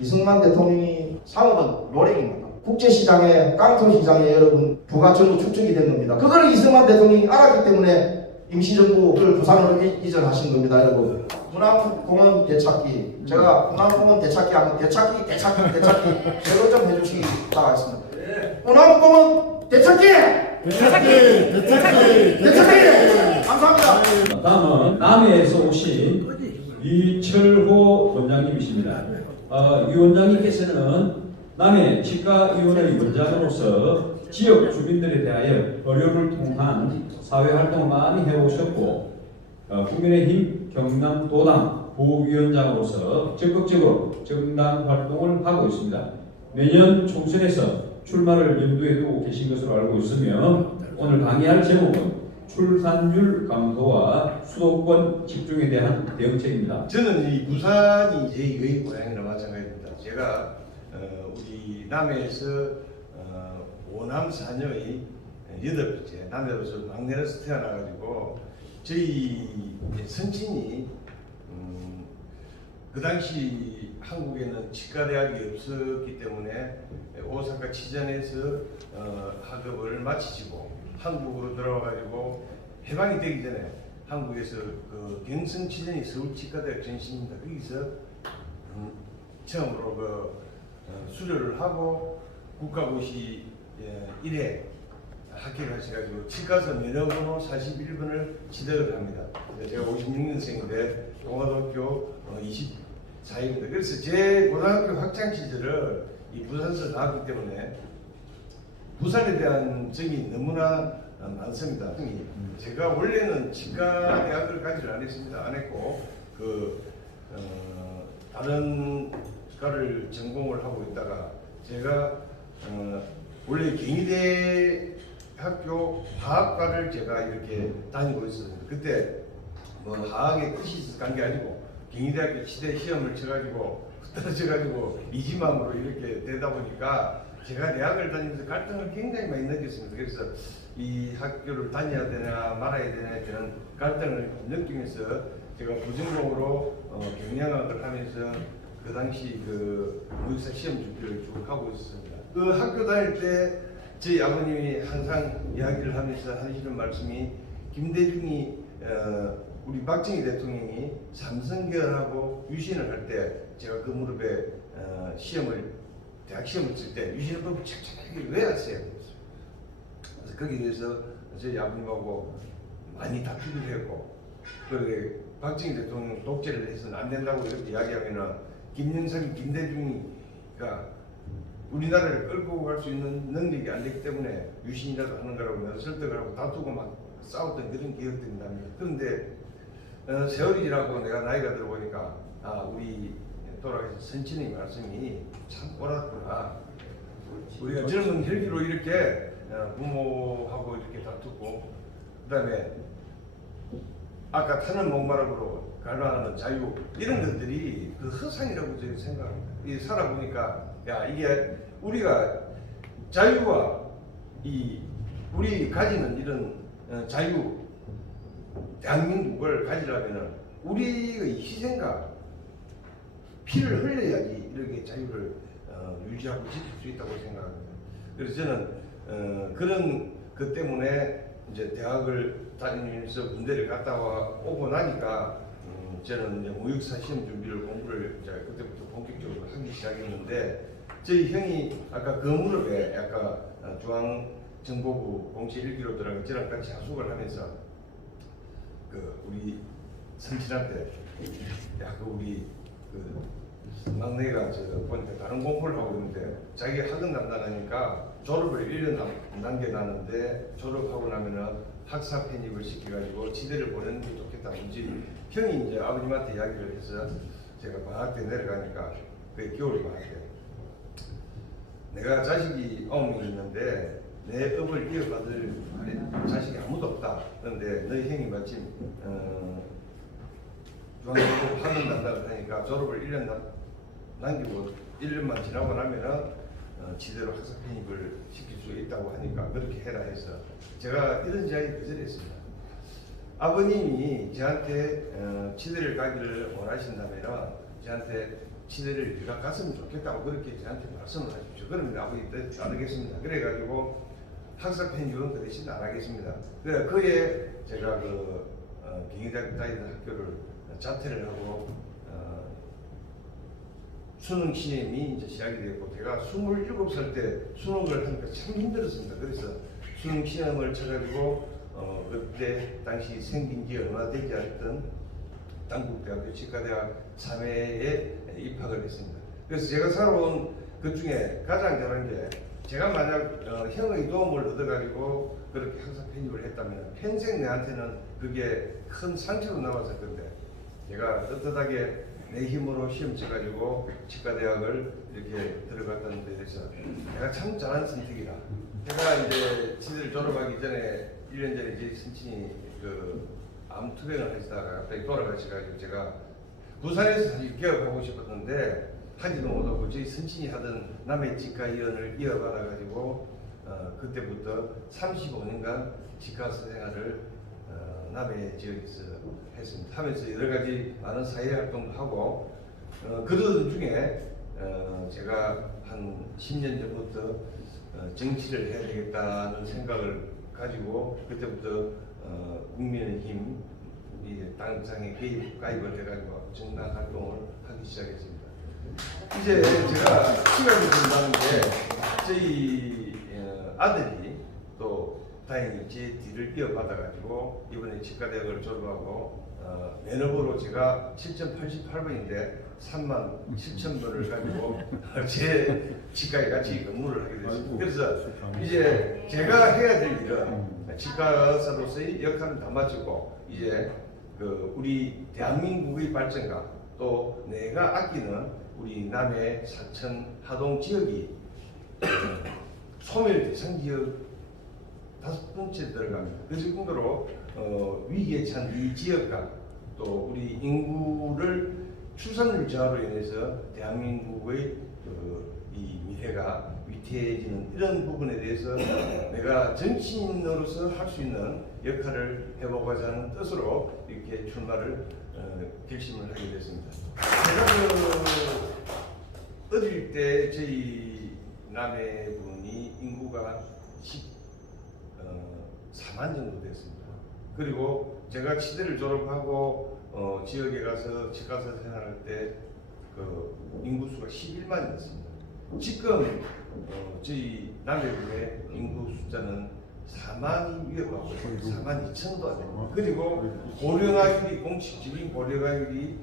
이승만 대통령이 상업은 로링입니다. 국제시장에 깡통시장에 여러분 부가 전부 축적이 된 겁니다. 그거를 이승만 대통령이 알았기 때문에 임시정부를 부산으로 이전하신 겁니다. 여러분 운암공원 되찾기 제가 운암공원 되찾기 하면 되찾기 제거 좀 해주시기 바라겠습니다. 운암공원 되찾기 감사합니다. 다음은 남해에서 오신 이철호 원장님이십니다. 이 원장님께서는 남해 치과위원회 원장으로서 지역 주민들에 대하여 어려움을 통한 사회활동을 많이 해오셨고 국민의힘 경남도당 부위원장으로서 적극적으로 정당 활동을 하고 있습니다. 매년 총선에서 출마를 염두에 두고 계신 것으로 알고 있으며 오늘 강의할 제목은 출산율 감소와 수도권 집중에 대한 대응책입니다. 저는 이 부산이 제2의 고향이라 마찬가지입니다. 제가 우리 남해에서 5남 4녀의 8번째 남해로서 막내로서 태어나가지고 저희 선친이 그 당시 한국에는 치과대학이 없었기 때문에 오사카 치전에서 학업을 마치시고 한국으로 들어와가지고 해방이 되기 전에 한국에서 그 경성치전이 서울치과대학 전신입니다. 거기서 처음으로 수료를 하고 국가고시 1회 합격하셔가지고 치과서 면허번호 41번을 취득을 합니다. 제가 56년생인데 동아대학교 24입니다. 그래서 제 고등학교 학창 시절을 이 부산에서 나왔기 때문에 부산에 대한 정이 너무나 많습니다. 제가 원래는 치과 대학을 가지를 안 했습니다. 안 했고 다른 과를 전공을 하고 있다가 제가 원래 경희대 학교 화학과를 제가 이렇게 다니고 있었습니다. 그때 뭐 화학에 뜻이 있어서 간 게 아니고 경희대학교 치대 시험을 쳐가지고 떨어져가지고 이지맘으로 이렇게 되다 보니까 제가 대학을 다니면서 갈등을 굉장히 많이 느꼈습니다. 그래서 이 학교를 다녀야 되나 말아야 되나 이런 갈등을 느끼면서 제가 부전공으로 경영학을 하면서 그 당시 그 무역사 시험 준비를 쭉 하고 있었습니다. 그 학교 다닐 때 저희 아버님이 항상 이야기를 하면서 하시는 말씀이 김대중이 우리 박정희 대통령이 삼성계열하고 유신을 할 때 제가 그 무렵에 대학 시험을 칠 때 유신헌법을 착착하게 외웠어요. 그래서 거기에 대해서 저희 아버님하고 많이 다투기도 했고, 그런데 박정희 대통령 독재를 해서는 안 된다고 이렇게 이야기하면은 김영삼이 김대중이가 우리나라를 끌고 갈 수 있는 능력이 안 되기 때문에 유신이라도 하는 거라고 내가 설득을 하고 다투고 막 싸웠던 그런 기억들이 납니다. 그런데 세월이 지나고 내가 나이가 들어보니까 우리 돌아가신 선친의 말씀이 참 옳았구나. 우리가 젊은 혈기로 이렇게 부모하고 이렇게 다투고, 그 다음에 아까 타는 목마름으로 갈망하는 자유, 이런 것들이 그 허상이라고 저는 생각합니다. 이 살아보니까 이게 우리가 자유와 우리 가지는 이런 자유, 대한민국을 가지려면 우리의 희생과 피를 흘려야지 이렇게 자유를 유지하고 지킬 수 있다고 생각합니다. 그래서 저는 그런 것 때문에 이제 대학을 다니면서 군대를 갔다 오고 나니까 저는 이제 무역사 시험 준비를 공부를 이제 그때부터 본격적으로 하기 시작했는데, 저희 형이 아까 그 무렵에 아까 중앙정보부 공채 1기로 들어가 저랑 같이 하숙을 하면서 우리 선친한테 우리 막내가 보니까 다른 공부를 하고 있는데 자기가 학원 담당하니까 졸업을 1년 남겨놨는데 졸업하고 나면은 학사 편입을 시켜가지고 지대를 보내는 게 좋겠다. 형이 이제 아버님한테 이야기를 해서 제가 방학 때 내려가니까 그게 겨울 방학 때 내가 자식이 9명 있는데 내 업을 이어받을 자식이 아무도 없다. 그런데 너희 형이 마침 중앙정보 학원 담당을 하니까 졸업을 1년 남기고 1년만 지나고 나면은 지대로 학사 편입을 시킬 수 있다고 하니까 그렇게 해라 해서 제가 이런 이야기 거절했습니다. 아버님이 저한테 치대를 가기를 원하신다면 저한테 치대를 네가 갔으면 좋겠다고 그렇게 저한테 말씀을 하십시오. 그러면 아버지 뜻 따르겠습니다. 그래가지고 학사 편입은 그 대신 안 하겠습니다. 그래 그에 제가 경희대학교 다니는 학교를 자퇴를 하고 수능 시험이 이제 시작이 됐고, 제가 27살 때 수능을 하니까 참 힘들었습니다. 그래서 수능 시험을 쳐가지고 그때 당시 생긴 지 얼마 되지 않았던 당국대학교 치과대학 3회에 입학을 했습니다. 그래서 제가 살아온 것 중에 가장 잘한 게, 제가 만약 형의 도움을 얻어가지고 그렇게 학사 편입을 했다면 평생 내한테는 그게 큰 상처로 남았을 건데, 제가 떳떳하게 내 힘으로 시험 쳐가지고 치과대학을 이렇게 들어갔다는 데 대해서 내가 참 잘한 선택이다. 제가 이제 치대를 졸업하기 전에 1년 전에 제 선친이 암 투병을 하시다가 갑자기 돌아가셔가지고 제가 부산에서 사실 개업하고 싶었는데 하지도 못하고 저희 선친이 하던 남해 치과의원을 이어받아가지고 그때부터 35년간 치과 생활을 남해 지역에서 했습니다. 하면서 여러 가지 많은 사회 활동도 하고 그러던 중에 제가 한 10년 전부터 정치를 해야 되겠다는 생각을 가지고 그때부터 국민의힘 당장에 가입을 해가지고 정당 활동을 하기 시작했습니다. 이제 제가 시간이 좀 나는데 저희 아들이 또 다행히 제 뒤를 이어받아가지고 이번에 치과대학을 졸업하고 면허번호 제가 7.88번인데 37,000번을 가지고 제 치과에 같이 근무를 하게 됐습니다. 그래서 이제 제가 해야 될 일은 치과 의사로서의 역할은 다 마치고 이제 우리 대한민국의 발전과 또 내가 아끼는 우리 남해 사천 하동 지역이 소멸 대상 지역 5번째 들어갑니다. 그 정도로 위기에 찬 이 지역과 또 우리 인구를 출산율 저하로 인해서 대한민국의 이 미래가 위태해지는 이런 부분에 대해서 내가 정치인으로서 할 수 있는 역할을 해보고자 하는 뜻으로 이렇게 출마를 결심을 하게 됐습니다. 제가 어릴 때 저희 남해군이 인구가 14만 정도 됐습니다. 그리고 제가 치대를 졸업하고 지역에 가서 치과사 생활할 때 인구수가 11만이었습니다. 지금 저희 남해군의 인구 숫자는 4만이 위협하고 4만 2천도 안 됩니다. 그리고 고령화율이 공식적인 고령화율이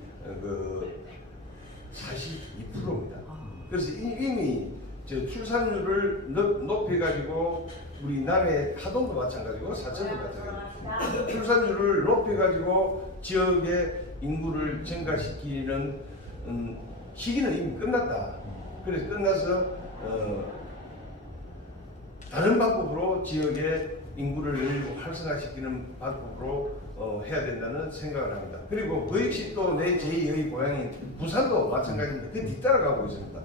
42%입니다. 그래서 이미 출산율을 높여가지고 우리 남해 하동도 마찬가지고 사천도 마찬가지고 출산율을 높여가지고 지역의 인구를 증가시키는 시기는 이미 끝났다. 그래서 끝나서 다른 방법으로 지역의 인구를 늘리고 활성화시키는 방법으로 해야 된다는 생각을 합니다. 그리고 그 역시 또 내 제2의 고향인 부산도 마찬가지입니다. 그 뒤따라가고 있습니다.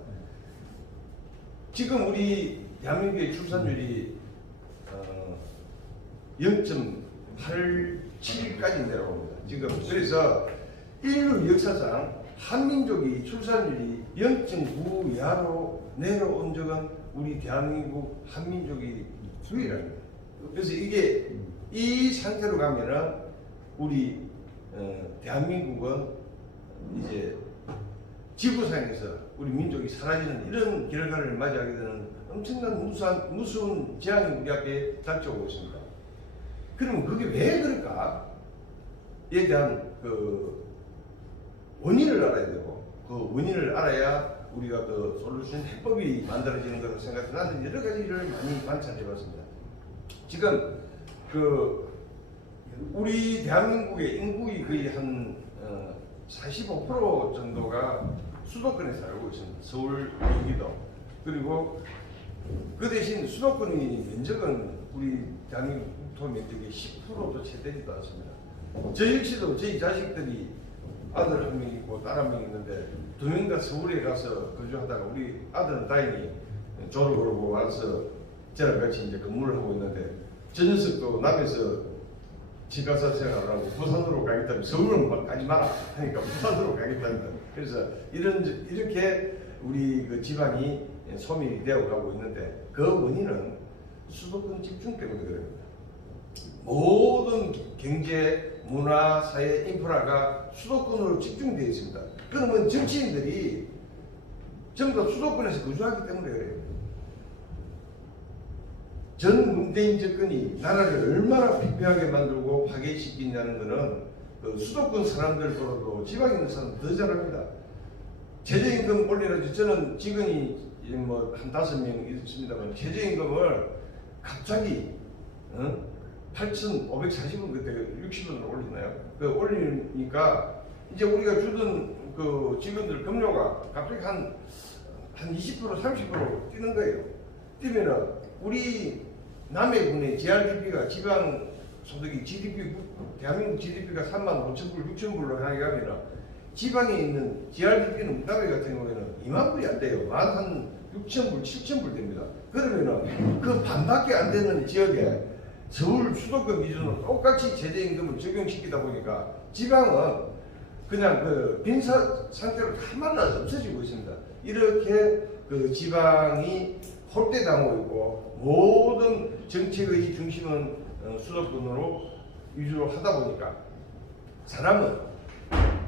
지금 우리 대한민국의 출산율이 0.87까지 내려옵니다. 지금 그래서 인류 역사상 한민족이 출산율이 0.9 이하로 내려온 적은 우리 대한민국 한민족이 유일합니다. 그래서 이게 이 상태로 가면은 우리 대한민국은 이제 지구상에서 우리 민족이 사라지는 이런 결과를 맞이하게 되는 엄청난 무서운 재앙이 우리 앞에 닥쳐오고 있습니다. 그러면 그게 왜 그럴까에 대한 원인을 알아야 되고 그 원인을 알아야 우리가 솔루션 해법이 만들어지는 것으로 생각해서 나는 여러 가지를 많이 관찰해봤습니다. 지금 우리 대한민국의 인구의 거의 한 45% 정도가 수도권에 살고 있습니다. 서울, 경기도. 그리고 그 대신 수도권의 면적은 우리 대한민국 국토 면적의 10%도 채 되지도 않습니다. 저 역시도 저희 자식들이 아들 한 명 있고 딸 한 명 있는데 두 명 다 서울에 가서 거주하다가 우리 아들은 다행히 졸업을 하고 와서 저랑 같이 이제 근무를 하고 있는데 저 녀석도 남에서 치과사 생활을 하고 부산으로 가겠다면 서울은 가지 마라 하니까 부산으로 가겠답니다. 그래서 이렇게 우리 지방이 소멸이 되어 가고 있는데 그 원인은 수도권 집중 때문에 그럽니다. 모든 경제, 문화, 사회, 인프라가 수도권으로 집중되어 있습니다. 그러면 정치인들이 전부 다 수도권에서 거주하기 때문에 그래요. 전 문재인 정권이 나라를 얼마나 피폐하게 만들고 파괴시키냐는 것은 수도권 사람들보다도 지방에 있는 사람은 더 잘합니다. 최저임금 올리라지 저는 직원이 한 5명 있습니다만 최저임금을 갑자기 8,540원 그때 60원으로 올리나요? 올리니까 이제 우리가 주던 직원들 급료가 갑자기 한 20% 30% 뛰는 거예요. 뛰면은 우리 남해군의 GRDP가 지방 소득이 GDP 대한민국 GDP가 35,000불 6,000불로 하면은 지방에 있는 GRDP는 남해 같은 경우에는 2만 불이 안 돼요. 한 6,000불 7,000불 됩니다. 그러면은 그 반밖에 안 되는 지역에 서울 수도권 기준으로 똑같이 최저임금을 적용시키다 보니까 지방은 그냥 그 빈사 상태로 가만히 없어지고 있습니다. 이렇게 그 지방이 홀대당하고 있고 모든 정책의 중심은 수도권으로 위주로 하다 보니까 사람은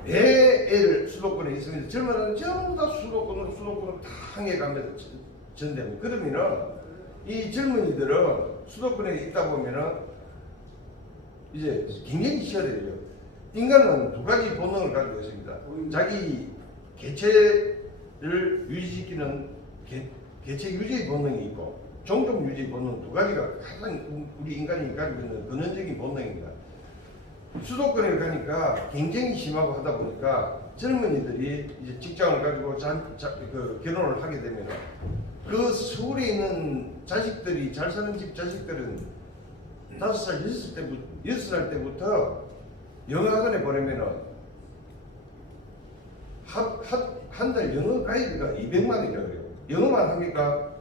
내 애를 수도권에 있으면 젊은 애는 전부 다 수도권으로 다 항해가면서 전대합니다. 그러면은 이 젊은이들은 수도권에 있다 보면은 이제 굉장히 치열해요. 인간은 두 가지 본능을 가지고 있습니다. 자기 개체를 유지시키는 개체 유지의 본능이 있고 종족 유지의 본능, 두 가지가 가장 우리 인간이 가지고 있는 근원적인 본능입니다. 수도권에 가니까 경쟁이 심하고 하다 보니까 젊은이들이 이제 직장을 가지고 결혼을 하게 되면 그 서울에 있는 자식들이 잘 사는 집 자식들은 5살, 6살 때부터 영어학원에 보내면은 한 달 영어 가입비가 200만 원이라고 그래요. 영어만 합니까?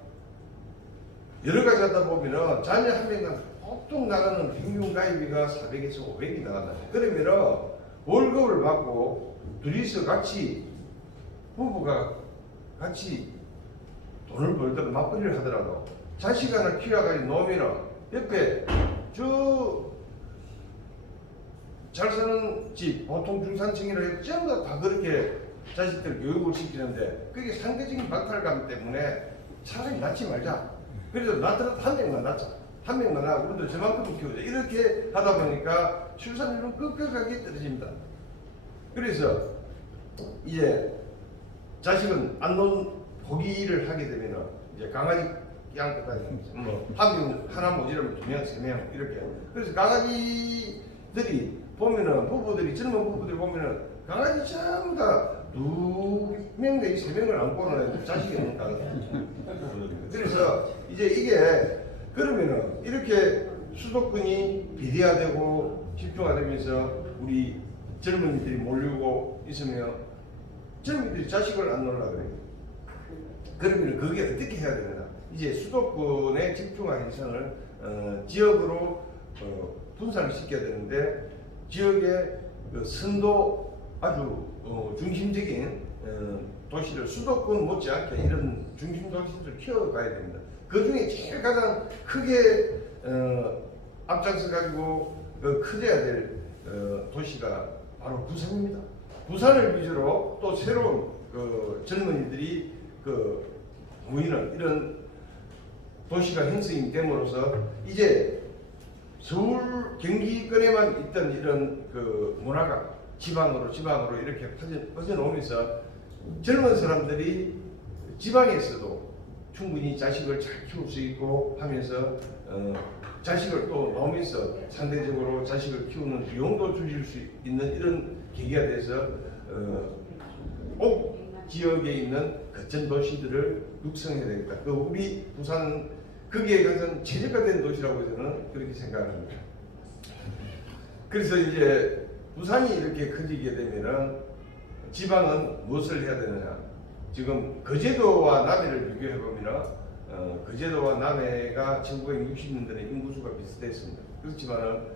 여러 가지 하다 보면은 자녀 한 명당 보통 나가는 평균 가입비가 400에서 500이 나간다. 그러면은 월급을 받고 둘이서 같이 부부가 같이 돈을 벌더라도 맞벌이를 하더라도 자식 하나 키워가지고 놓으면은 옆에 잘 사는 집 보통 중산층이라 해도 전부 다 그렇게 자식들 교육을 시키는데 그게 상대적인 박탈감 때문에 차라리 낳지 말자. 그래도 낳더라도 한 명만 낳자. 한 명만 낳고 우리도 저만큼 키우자. 이렇게 하다 보니까 출산율은 급격하게 떨어집니다. 그래서 이제 자식은 안 놓은 포기를 하게 되면은 이제 강아지 양껏 다니면서 한 명 하나 모자라면 2명, 3명 이렇게. 그래서 강아지들이 보면은 젊은 부부들이 보면은 강아지 전부 다 2명 내지 3명을 안고는 자식이 없는 강아지. 그래서 이제 이게 그러면은 이렇게 수도권이 비대화되고 집중화되면서 우리 젊은이들이 몰리고 있으면 젊은이들이 자식을 안 놓으려고 그래요. 그러면 그게 어떻게 해야 되느냐? 이제 수도권의 집중화 현상을 지역으로 분산을 시켜야 되는데 지역의 그 선도 아주 중심적인 도시를 수도권 못지않게 이런 중심 도시들을 키워가야 됩니다. 그 중에 제일 가장 크게 앞장서 가지고 커져야 될 도시가 바로 부산입니다. 부산을 위주로 또 새로운 젊은이들이 모이는 이런 도시가 형성이 됨으로써 이제 서울 경기권에만 있던 이런 문화가 지방으로 이렇게 퍼져나오면서 젊은 사람들이 지방에서도 충분히 자식을 잘 키울 수 있고 하면서 자식을 또 나오면서 상대적으로 자식을 키우는 비용도 줄일 수 있는 이런 계기가 돼서 꼭 지역에 있는 거점 도시들을 육성해야 되겠다. 우리 부산 거기에 가장 최적화된 도시라고 저는 그렇게 생각합니다. 그래서 이제 부산이 이렇게 커지게 되면은 지방은 무엇을 해야 되느냐? 지금 거제도와 남해를 비교해 보면은 거제도와 남해가 1960년대에 인구수가 비슷했습니다. 그렇지만은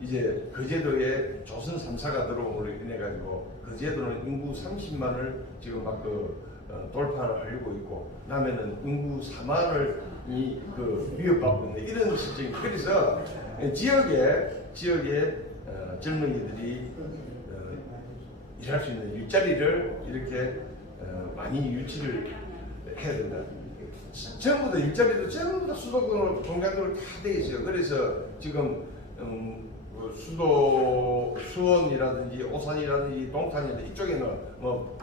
이제 거제도에 조선 3사가 들어옴으로 인해 가지고 거제도는 인구 30만을 지금 막 돌파를 하려고 있고 남해는 인구 4만을 위협받고 있는 이런 실정입니다. 그래서 지역에 젊은이들이 일할 수 있는 일자리를 이렇게 많이 유치를 해야 된다. 전부 다 일자리도 전부 다 수도권으로 동작으로 다 돼 있어요. 그래서 지금 수원이라든지 오산이라든지 동탄이라든지 이쪽에는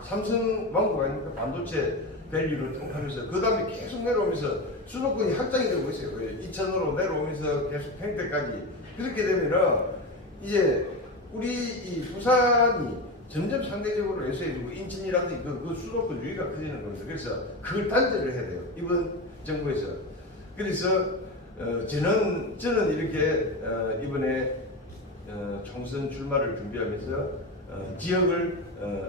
삼성망고가 있으니까 반도체 밸류를 등하면서 그 다음에 계속 내려오면서 수도권이 확장이 되고 있어요. 이천으로 내려오면서 계속 평택까지 그렇게 되면은 이제 우리 이 부산이 점점 상대적으로 외소해지고 인천이라든지 그 수도권 유의가 커지는 겁니다. 그래서 그걸 단절을 해야 돼요. 이번 정부에서. 그래서 저는 이렇게 이번에 총선 출마를 준비하면서 지역을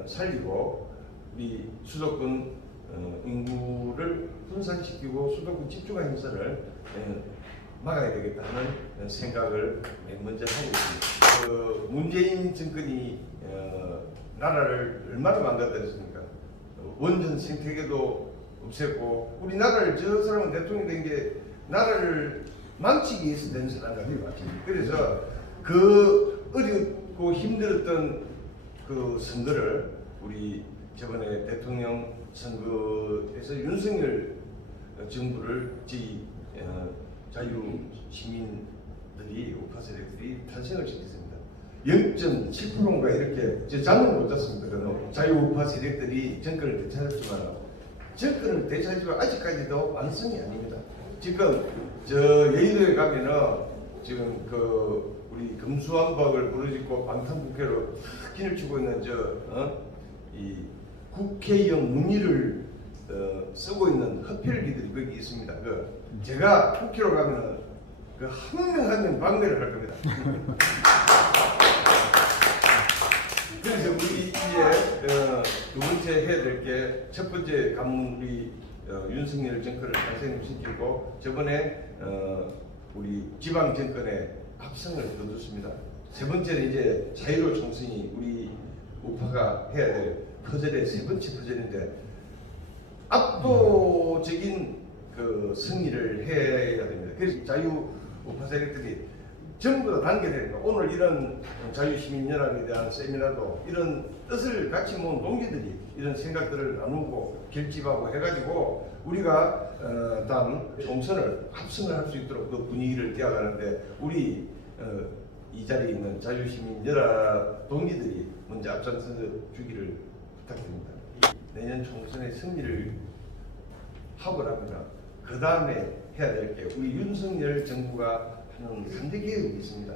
살리고 우리 수도권 인구를 분산시키고 수도권 집중화 행사를 막아야 되겠다 하는 생각을 맨 먼저 하고 있습니다. 그 문재인 정권이 나라를 얼마나 망가뜨렸습니까? 원전 생태계도 없앴고 우리나라를 저 사람은 대통령 된 게 나라를 망치기 위해서 된 사람 같아요. 그래서 그 어렵고 힘들었던 그 선거를 우리 저번에 대통령 선거에서 윤석열 정부를 저희 자유 시민들이 우파 세력들이 탄생을 시켰습니다. 0.7%인가 이렇게 제 장은 못 잡습니다. 자유 우파 세력들이 정권을 되찾았지만 정권을 되찾지만 아직까지도 완성이 아닙니다. 지금 저 여의도에 가면은 지금 그 우리 금수왕박을 부르짖고 방탄국회로 긴을 치고 있는 이 국회의원 문의를 쓰고 있는 흡혈귀들이 거기 있습니다. 제가 국회로 가면은 그 한 명 한 명 방대를 할 겁니다. 그래서 우리 이제 두 번째 해야 될 게 첫 번째 관문 우리 윤석열 정권을 탄생시키고 저번에 우리 지방 정권의 합성을 거뒀습니다. 세 번째는 이제 자유로 총선이 우리 우파가 해야 될 퍼즐의 세 번째 퍼즐인데 압도적인 그 승리를 해야 됩니다. 그래서 자유 우파 세력들이 전부 다 단결됩니다. 오늘 이런 자유시민연합에 대한 세미나도 이런 뜻을 같이 모은 동기들이 이런 생각들을 나누고 결집하고 해가지고 우리가 다음 총선을 합성을 할 수 있도록 그 분위기를 띄워가는데 우리 이 자리에 있는 자유시민연합 동기들이 먼저 앞장서 주기를 부탁드립니다. 내년 총선의 승리를 하고 나면 그 다음에 해야 될 게 우리 윤석열 정부가 하는 3대 개혁이 있습니다.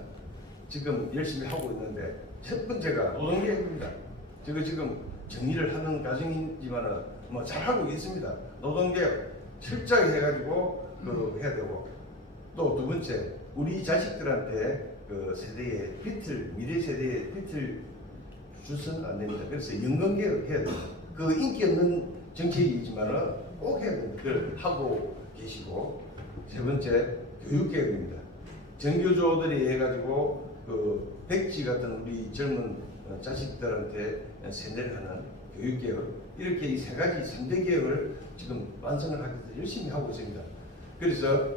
지금 열심히 하고 있는데 첫 번째가 노동개혁입니다. 제가 지금 정리를 하는 과정이지만은 뭐 잘하고 있습니다. 노동개혁 철저히 해가지고 그 해야 되고 또 두 번째 우리 자식들한테 그 세대의 빚을 미래 세대의 빚을 주서는 안 됩니다. 그래서 연금개혁 해야 됩니다. 그 인기 없는 정책이지만은 꼭 해야 됩니다. 그걸 하고 계시고 세 번째 교육개혁입니다. 정교조들이 해가지고 그 백지 같은 우리 젊은 자식들한테 세뇌를 하는 교육개혁 이렇게 이 세 가지 3대 개혁을 지금 완성을 하기 위해서 열심히 하고 있습니다. 그래서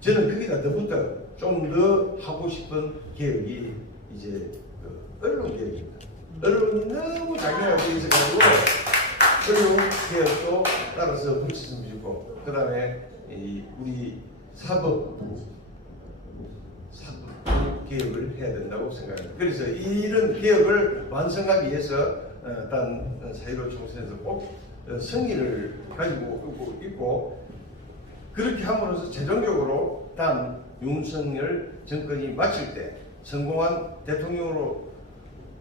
저는 거기다 더붙어 좀 더 하고 싶은 개혁이 이제 그 언론 개혁입니다. 언론이 너무 작용하고 있어가지고 언론 개혁도 따라서 붙였으면 좋겠고 그 다음에 우리 사법부 개혁을 해야 된다고 생각합니다. 그래서 이런 개혁을 완성하기 위해서 단 사회로 총선에서 꼭 승리를 가지고 있고 그렇게 함으로써 최종적으로 다음 윤석열 정권이 마칠 때 성공한 대통령으로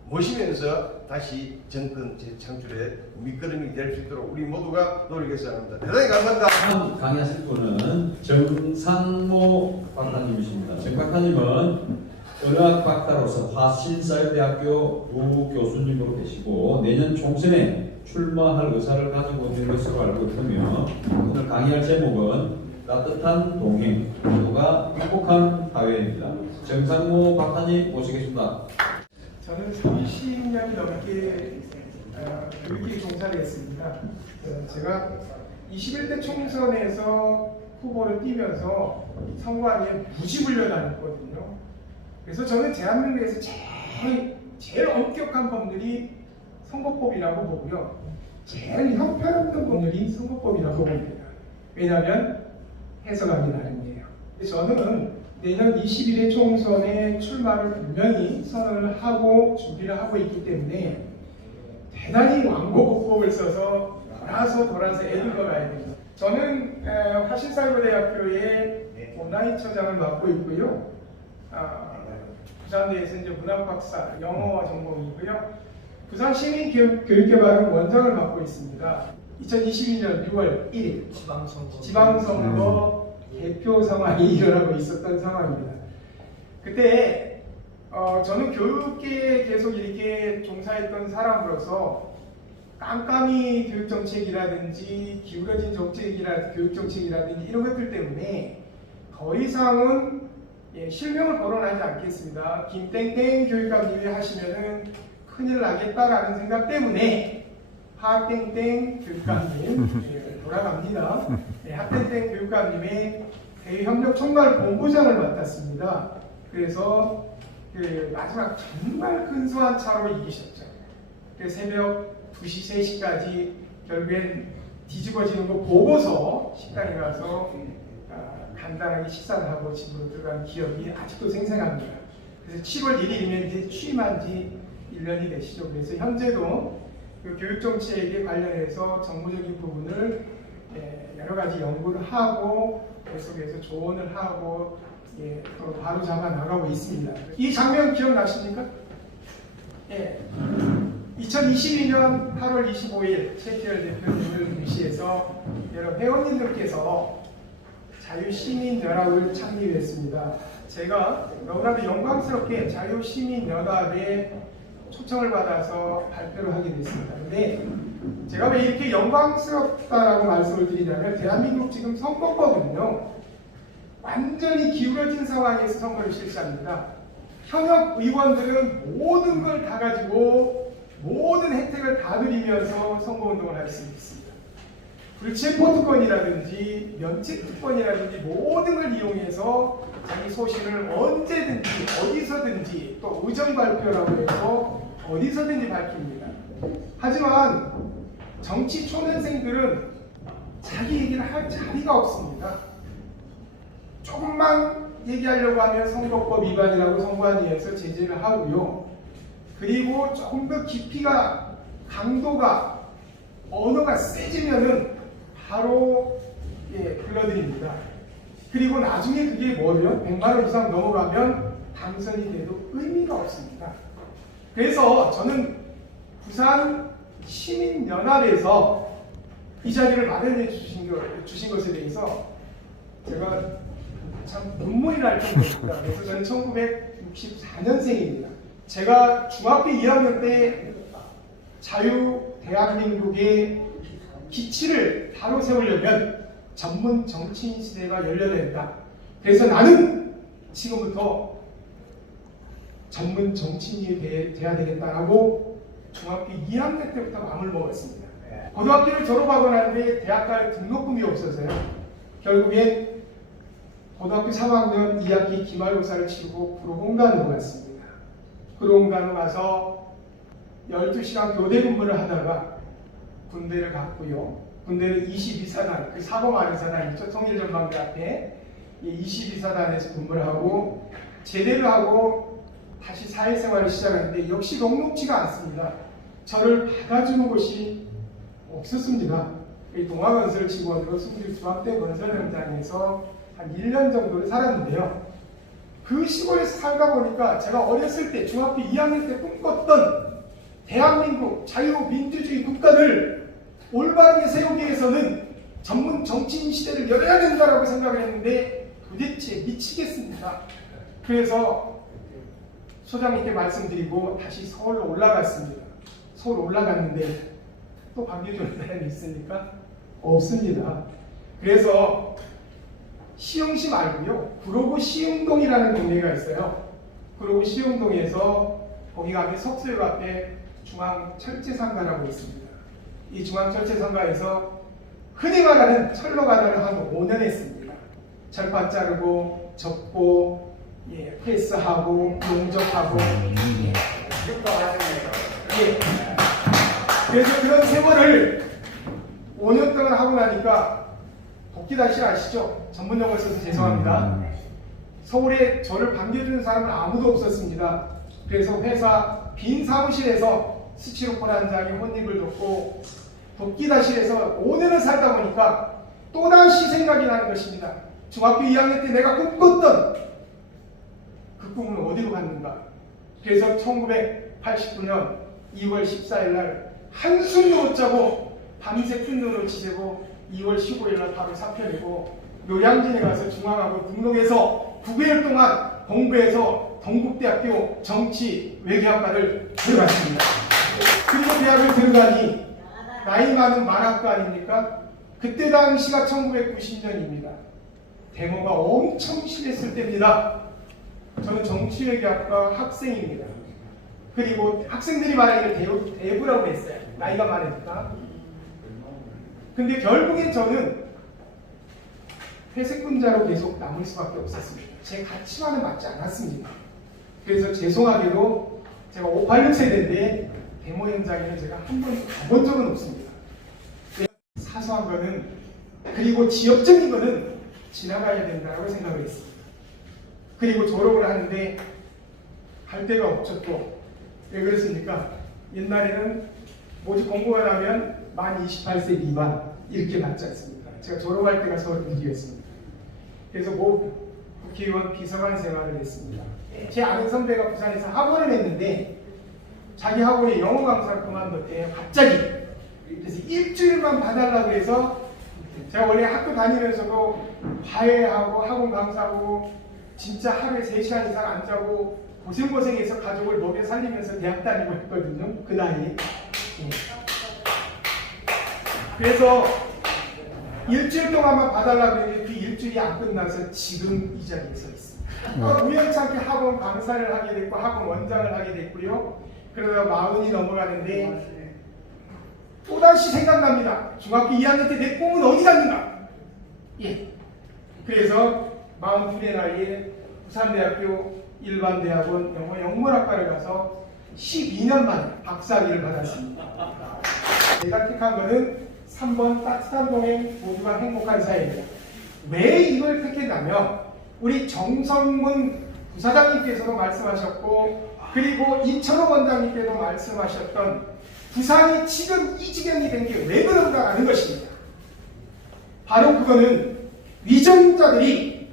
모시면서 다시 정권 재창출의 밑거름이 될 수 있도록 우리 모두가 노력해서 합니다. 대단히 감사합니다. 다음 강의하실 분은 정상모 박사님이십니다. 정 박사님은 의학 박사로서 화신사회대학교 부교수님으로 계시고 내년 총선에 출마할 의사를 가지고 있는 것으로 알고 있으며 오늘 강의할 제목은 따뜻한 동행, 모두가 행복한 사회입니다. 정상모 박사님 모시겠습니다. 저는 30년이 넘게 교육계 종사를 했습니다. 제가 21대 총선에서 후보를 뛰면서 선관위에 무지불려다녔거든요. 그래서 저는 대한민국에서 제일 엄격한 법률이 선거법이라고 보고요. 제일 형편없는 법률이 선거법이라고 봅니다. 왜냐하면 해석하기 나름이에요. 저는 내년 21대 총선에 출마를 분명히 선언을 하고 준비를 하고 있기 때문에 대단히 완고법을 써서 돌아서 애를 걸어야 됩니다. 저는 화신사회대학교의 온라인처장을 맡고 있고요. 부산대에서 이제 문학박사, 영어 전공이고요. 부산시민교육개발원 원장을 맡고 있습니다. 2022년 6월 1일 지방선거 개표 상황이 일어나고 있었던 상황입니다. 그때 저는 교육계에 계속 이렇게 종사했던 사람으로서 깜깜이 교육정책이라든지 기울어진 교육정책이라든지 이런 것들 때문에 더 이상은 실명을 거론하지 않겠습니다. 김땡땡 교육감님이 하시면은 큰일 나겠다라는 생각 때문에 하땡땡 교육감님 돌아갑니다. 하땡땡 교육감님의 대외협력 총괄 본부장을 맡았습니다. 그래서 그 마지막 정말 근소한 차로 이기셨죠. 그래서 새벽 2시, 3시까지 결국엔 뒤집어지는 거 보고서 식당에 가서 간단하게 식사를 하고 집으로 들어간 기억이 아직도 생생합니다. 그래서 7월 1일이면 이제 취임한 지 1년이 되시죠. 그래서 현재도 그 교육정책에 관련해서 정무적인 부분을 여러 가지 연구를 하고 계속해서 조언을 하고 또 바로 잡아 나가고 있습니다. 이 장면 기억나십니까? 2022년 8월 25일 최태열 대표님을 위시해서 여러 회원님들께서 자유시민연합을 창립했습니다. 제가 너무나도 영광스럽게 자유시민연합에 초청을 받아서 발표를 하게 됐습니다. 근데 제가 왜 이렇게 영광스럽다라고 말씀을 드리냐면 대한민국 지금 선거거든요. 완전히 기울어진 상황에서 선거를 실시합니다. 현역 의원들은 모든 걸 다 가지고 모든 혜택을 다 누리면서 선거운동을 할 수 있습니다. 불체포 특권이라든지 면책 특권이라든지 모든 걸 이용해서 자기 소신을 언제든지 어디서든지 또 의정 발표라고 해서 어디서든지 밝힙니다. 하지만 정치 초년생들은 자기 얘기를 할 자리가 없습니다. 조금만 얘기하려고 하면 선거법 위반이라고 선관위에서 제재를 하고요. 그리고 조금 더 깊이가 강도가 언어가 세지면은 바로 불러드립니다. 그리고 나중에 그게 뭐죠? 100만 원 이상 넘어가면 당선이 돼도 의미가 없습니다. 그래서 저는 부산 시민연합에서 이 자리를 마련해 주신 것에 대해서 제가 참 눈물이 날 정도입니다. 그래서 저는 1964년생입니다. 제가 중학교 2학년 때 자유대한민국의 기치를 바로 세우려면 전문 정치인 시대가 열려야 된다. 그래서 나는 지금부터 전문 정치인이 돼야 되겠다라고 중학교 2학년 때부터 마음을 먹었습니다. 고등학교를 졸업하고 나는데 대학 갈 등록금이 없어서요. 결국엔 고등학교 3학년 2학기 기말고사를 치르고 구로공단으로 갔습니다. 구로공단으로 가서 12시간 교대 근무를 하다가 군대를 갔고요. 군대는 22사단, 그 사범아리사단 있죠. 통일전망대 앞에 22사단에서 근무를 하고 제대를 하고 다시 사회생활을 시작하는데 역시 녹록지가 않습니다. 저를 받아주는 곳이 없었습니다. 동아건설 직원으로 승주 중학대 건설 현장에서 한 1년 정도를 살았는데요. 그 시골에서 살다 보니까 제가 어렸을 때 중학교 2학년 때 꿈꿨던 대한민국 자유민주주의 국가를 올바르게 세우기 위해서는 전문 정치인 시대를 열어야 된다고 생각을 했는데 도대체 미치겠습니다. 그래서 소장님께 말씀드리고 다시 서울로 올라갔습니다. 서울 올라갔는데 또 반겨주는 사람이 있습니까? 없습니다. 그래서 시흥시 말고요. 구로구 시흥동이라는 동네가 있어요. 구로구 시흥동에서 거기 가면 석수역 앞에 중앙철제상가라고 있습니다. 이 중앙철제상가에서 흔히 말하는 철로가다를 한 5년 했습니다. 철판 자르고 접고 프레스하고 용접하고 그래서 그런 세월을 5년 동안 하고 나니까 복귀다시 아시죠? 전문 용어 써서 죄송합니다. 서울에 저를 반겨주는 사람은 아무도 없었습니다. 그래서 회사 빈 사무실에서 스치로폴 한 장에 혼입을 줬고 복귀다시에서 5년을 살다 보니까 또다시 생각이 나는 것입니다. 중학교 2학년 때 내가 꿈꿨던 그 꿈은 어디로 갔는가? 그래서 1989년 2월 14일 날 한숨도 못 자고 밤새 큰 눈을 지새고 2월 15일 날 바로 사표 내고 노량진에 가서 중앙하고 등록해서 9개월 동안 공부해서 동국대학교 정치 외교학과를 들어갔습니다. 그리고 대학을 들어가니 나이 많은 만학과 아닙니까? 그때 당시가 1990년입니다. 데모가 엄청 심했을 때입니다. 저는 정치외교학과 학생입니다. 그리고 학생들이 말하기를 대부라고 했어요. 나이가 많으니까. 근데 결국엔 저는 회색군자로 계속 남을 수밖에 없었습니다. 제 가치와는 맞지 않았습니다. 그래서 죄송하게도 제가 586 세대인데 데모 현장에는 제가 한 번도 가본 적은 없습니다. 사소한 거는, 그리고 지역적인 거는 지나가야 된다고 생각을 했습니다. 그리고 졸업을 하는데 갈 데가 없죠. 또 왜 그랬습니까? 옛날에는 모집 공고가 나면 만 28세 미만 이렇게 맞지 않습니까? 제가 졸업할 때가 32였습니다. 그래서 모 국회의원 비서관 생활을 했습니다. 제 아는 선배가 부산에서 학원을 했는데 자기 학원에 영어 강사를 그만뒀대요. 갑자기. 그래서 일주일만 봐달라고 해서 제가 원래 학교 다니면서도 과외하고 학원 강사하고 진짜 하루에 3시간 이상 안 자고 고생고생해서 가족을 먹여 살리면서 대학 다니고 했거든요. 그 나이에. 그래서 일주일 동안만 봐달라고 했는데 그 일주일이 안 끝나서 지금 이 자리에 서 있습니다. 우연찮게 학원 강사를 하게 됐고 학원 원장을 하게 됐고요. 그러다 40이 넘어가는데 또다시 생각납니다. 중학교 2학년 때 내 꿈은 어디 갔는가? 예. 그래서 42의 나이에 부산대학교 일반대학원 영어 영문학과를 가서 12년 만에 박사학위를 받았습니다. 제가 택한 것은 3번 따뜻한 동행 모두가 행복한 사회입니다. 왜 이걸 택했냐면 우리 정성문 부사장님께서도 말씀하셨고 그리고 이철호 원장님께도 말씀하셨던 부산이 지금 이 지경이 된 게 왜 그런가라는 것입니다. 바로 그거는 위정자들이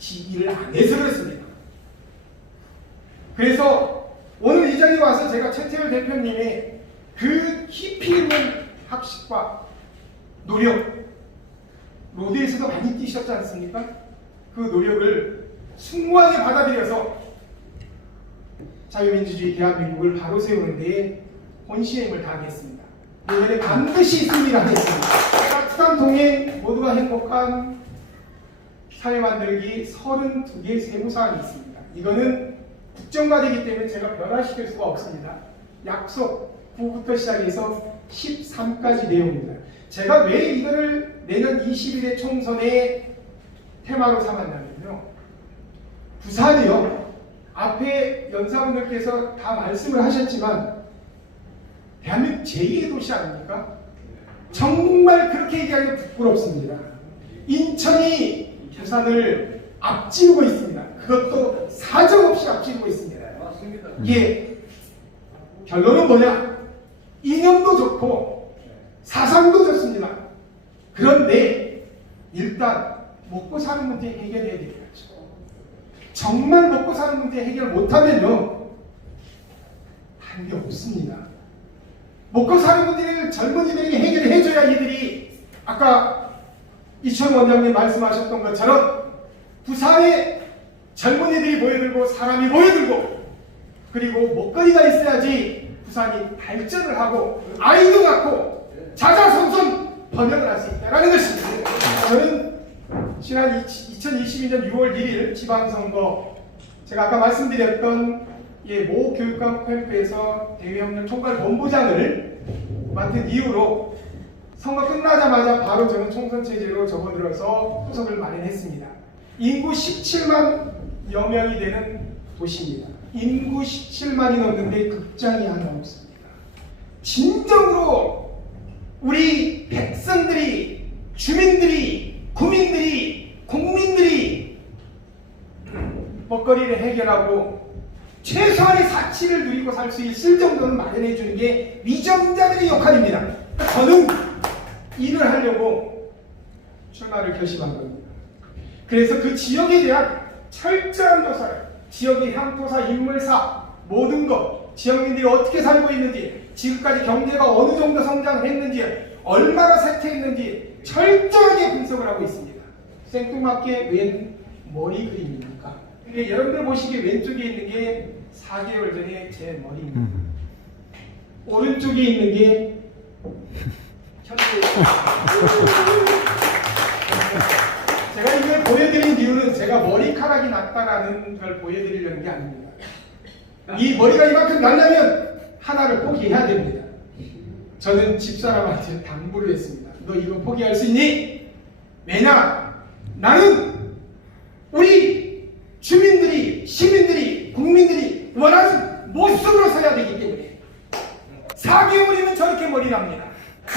지휘를 안 해서 그렇습니다. 그래서 오늘 이 자리에 와서 제가 최태열 대표님의 그 깊이 있는 학식과 노력, 로드에서도 많이 뛰셨지 않습니까? 그 노력을 숭고하게 받아들여서 자유민주주의 대한민국을 바로 세우는 데에 혼신의 힘을 다하겠습니다. 이번에 반드시 승리하겠습니다. 따뜻한 동행, 모두가 행복한 사회 만들기 32개 세무사항이 있습니다. 이거는 국정과제이기 때문에 제가 변화시킬 수가 없습니다. 약속 9부터 시작해서 13까지 내용입니다. 제가 왜 이거를 내년 21대 총선의 테마로 삼았냐면요. 부산이요. 앞에 연사분들께서 다 말씀을 하셨지만 대한민국 제2의 도시 아닙니까? 정말 그렇게 얘기하기가 부끄럽습니다. 인천이 부산을 앞지르고 있습니다. 그것도 사정없이 앞지르고 있습니다. 이게 결론은 뭐냐? 이념도 좋고 사상도 좋습니다. 그런데 일단 먹고 사는 문제 해결해야 되겠죠. 정말 먹고 사는 문제 해결 못하면요 한 게 없습니다. 먹고 사는 문제를 젊은이들이 해결해줘야 이들이 아까 이천 원장님 말씀하셨던 것처럼 부산에 젊은이들이 모여들고 사람이 모여들고 그리고 먹거리가 있어야지 부산이 발전을 하고 아이도 낳고 자자손손 번영을 할 수 있다는 것입니다. 저는 지난 2022년 6월 1일 지방선거 제가 아까 말씀드렸던 모 교육감 캠프에서 대외협력 총괄본부장을 맡은 이후로 선거 끝나자마자 바로 저는 총선체제로 접어들어서 후속을 마련했습니다. 인구 17만여 명이 되는 도시입니다. 인구 17만이 넘는데 극장이 하나 없습니다. 진정으로 우리 백성들이, 주민들이, 국민들이 먹거리를 해결하고 최소한의 사치를 누리고 살 수 있을 정도는 마련해 주는 게 위정자들의 역할입니다. 저는 일을 하려고 출마를 결심한 겁니다. 그래서 그 지역에 대한 철저한 조사를 지역의 향토사, 인물사 모든 것 지역민들이 어떻게 살고 있는지 지금까지 경제가 어느 정도 성장을 했는지 얼마나 쇠퇴했는지 철저하게 분석을 하고 있습니다. 생뚱맞게 웬 머리 그림입니까? 근데 여러분들 보시기에 왼쪽에 있는 게 4개월 전에 제 머리입니다. 오른쪽에 있는 게 현재 제가 이걸 보여드린 이유는 제가 머리카락이 났다라는 걸 보여드리려는 게 아닙니다. 이 머리가 이만큼 나려면 하나를 포기해야 됩니다. 저는 집사람한테 당부를 했습니다. 너 이거 포기할 수 있니? 왜냐? 나는 우리 주민들이, 시민들이, 국민들이 원하는 모습으로 서야 되기 때문에 4개월이면 저렇게 머리 납니다.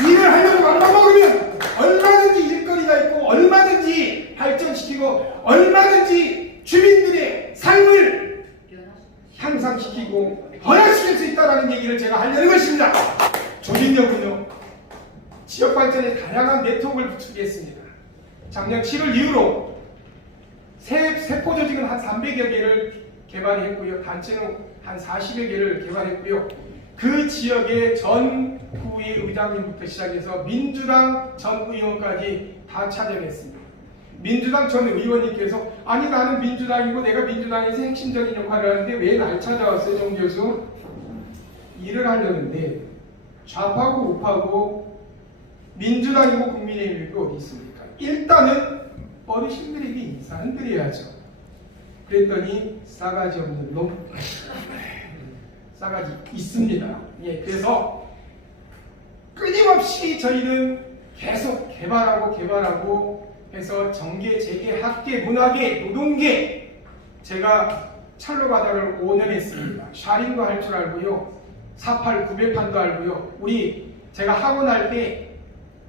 일을 하려고 맘먹으면 얼마든지 일거리가 있고 얼마든지 발전시키고 얼마든지 주민들의 삶을 향상시키고 변화시킬 수 있다는 얘기를 제가 하려는 것입니다. 조직력은요, 지역발전에 다양한 네트워크를 구축했습니다. 작년 7월 이후로 세포조직은 한 300여 개를 개발했고요. 단체는 한 40여 개를 개발했고요. 그 지역의 전 구의 의장님부터 시작해서 민주당 전 의원까지 다 찾아냈습니다. 민주당 전 의원님께서 아니 나는 민주당이고 내가 민주당에서 핵심적인 역할을 하는데 왜 날 찾아왔어요, 정 교수? 일을 하려는데 좌파고 우파고 민주당이고 국민의힘이고 어디 있습니까? 일단은 어르신들에게 인사는 드려야죠. 그랬더니 싸가지 없는 놈, 싸가지 있습니다. 예, 그래서 끊임없이 저희는 계속 개발하고 해서 정계, 재계, 학계, 문화계, 노동계 제가 철로 바닥을 5년 했습니다. 샤링도 할 줄 알고요. 48, 900판도 알고요. 제가 학원 할 때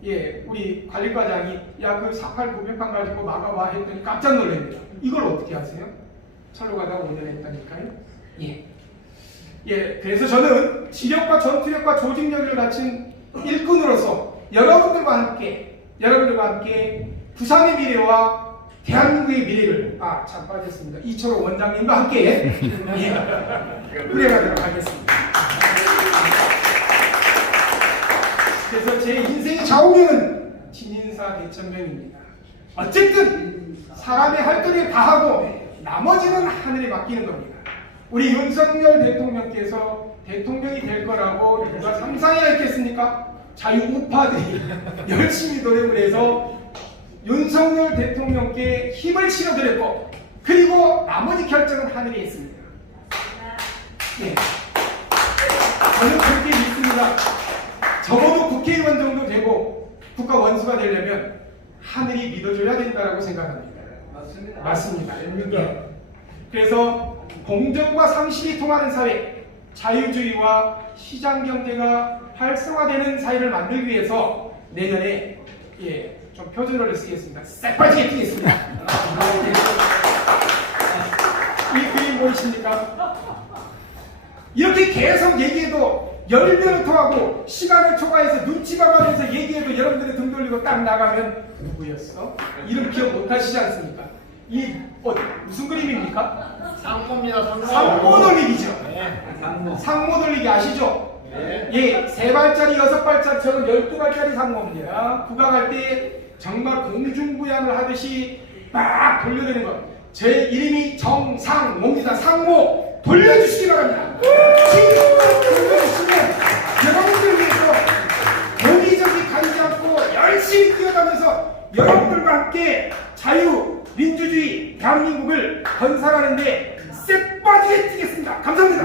예, 우리 관리과장이 야, 그 48, 900판 가지고 막아봐 했더니 깜짝 놀랍니다. 이걸 어떻게 하세요? 철로 가다가 5년 했다니까요. 예, 그래서 저는 지력과 전투력과 조직력을 갖춘 일꾼으로서 여러분들과 함께 부산의 미래와 대한민국의 미래를 참 빠졌습니다. 이철호 원장님과 함께 꾸려가도록 하겠습니다. 그래서 제 인생의 좌우명은 진인사 대천명입니다. 어쨌든 사람의 할 도리를 다 하고 나머지는 하늘에 맡기는 겁니다. 우리 윤석열 대통령께서 대통령이 될 거라고 누가 상상이나 했겠습니까? 자유우파들이 열심히 노력을 해서 윤석열 대통령께 힘을 실어드렸고 그리고 나머지 결정은 하늘이 했습니다. 네. 저는 그렇게 믿습니다. 적어도 국회의원 정도 되고 국가 원수가 되려면 하늘이 믿어줘야 된다고 생각합니다. 맞습니다. 네. 그래서 공정과 상식이 통하는 사회, 자유주의와 시장경제가 활성화되는 사회를 만들기 위해서 내년에 좀 표준어를 쓰겠습니다. 새빨치게 뛰겠습니다. 이 그림 보이십니까? 이렇게 계속 얘기해도 열변을 토하고 시간을 초과해서 눈치 봐가면서 얘기해도 여러분들이 등 돌리고 딱 나가면 누구였어? 이름 기억 못하시지 않습니까? 이 무슨 그림입니까? 상모입니다. 상모 돌리기죠. 네. 상모 돌리기 아시죠? 네. 예, 3발짜리, 6발짜리처럼 12발짜리 상모입니다. 국악할 때 정말 공중부양을 하듯이 막 돌려드리는 것. 제 이름이 정상모입니다. 상모 돌려주시기 바랍니다. 지금 돌려주시면 여러분들 위해서 권위적이 가리지 않고 열심히 뛰어가면서 여러분들과 함께 자유, 민주주의, 대한민국을 건설하는데 쎄빠지게 뛰겠습니다. 감사합니다.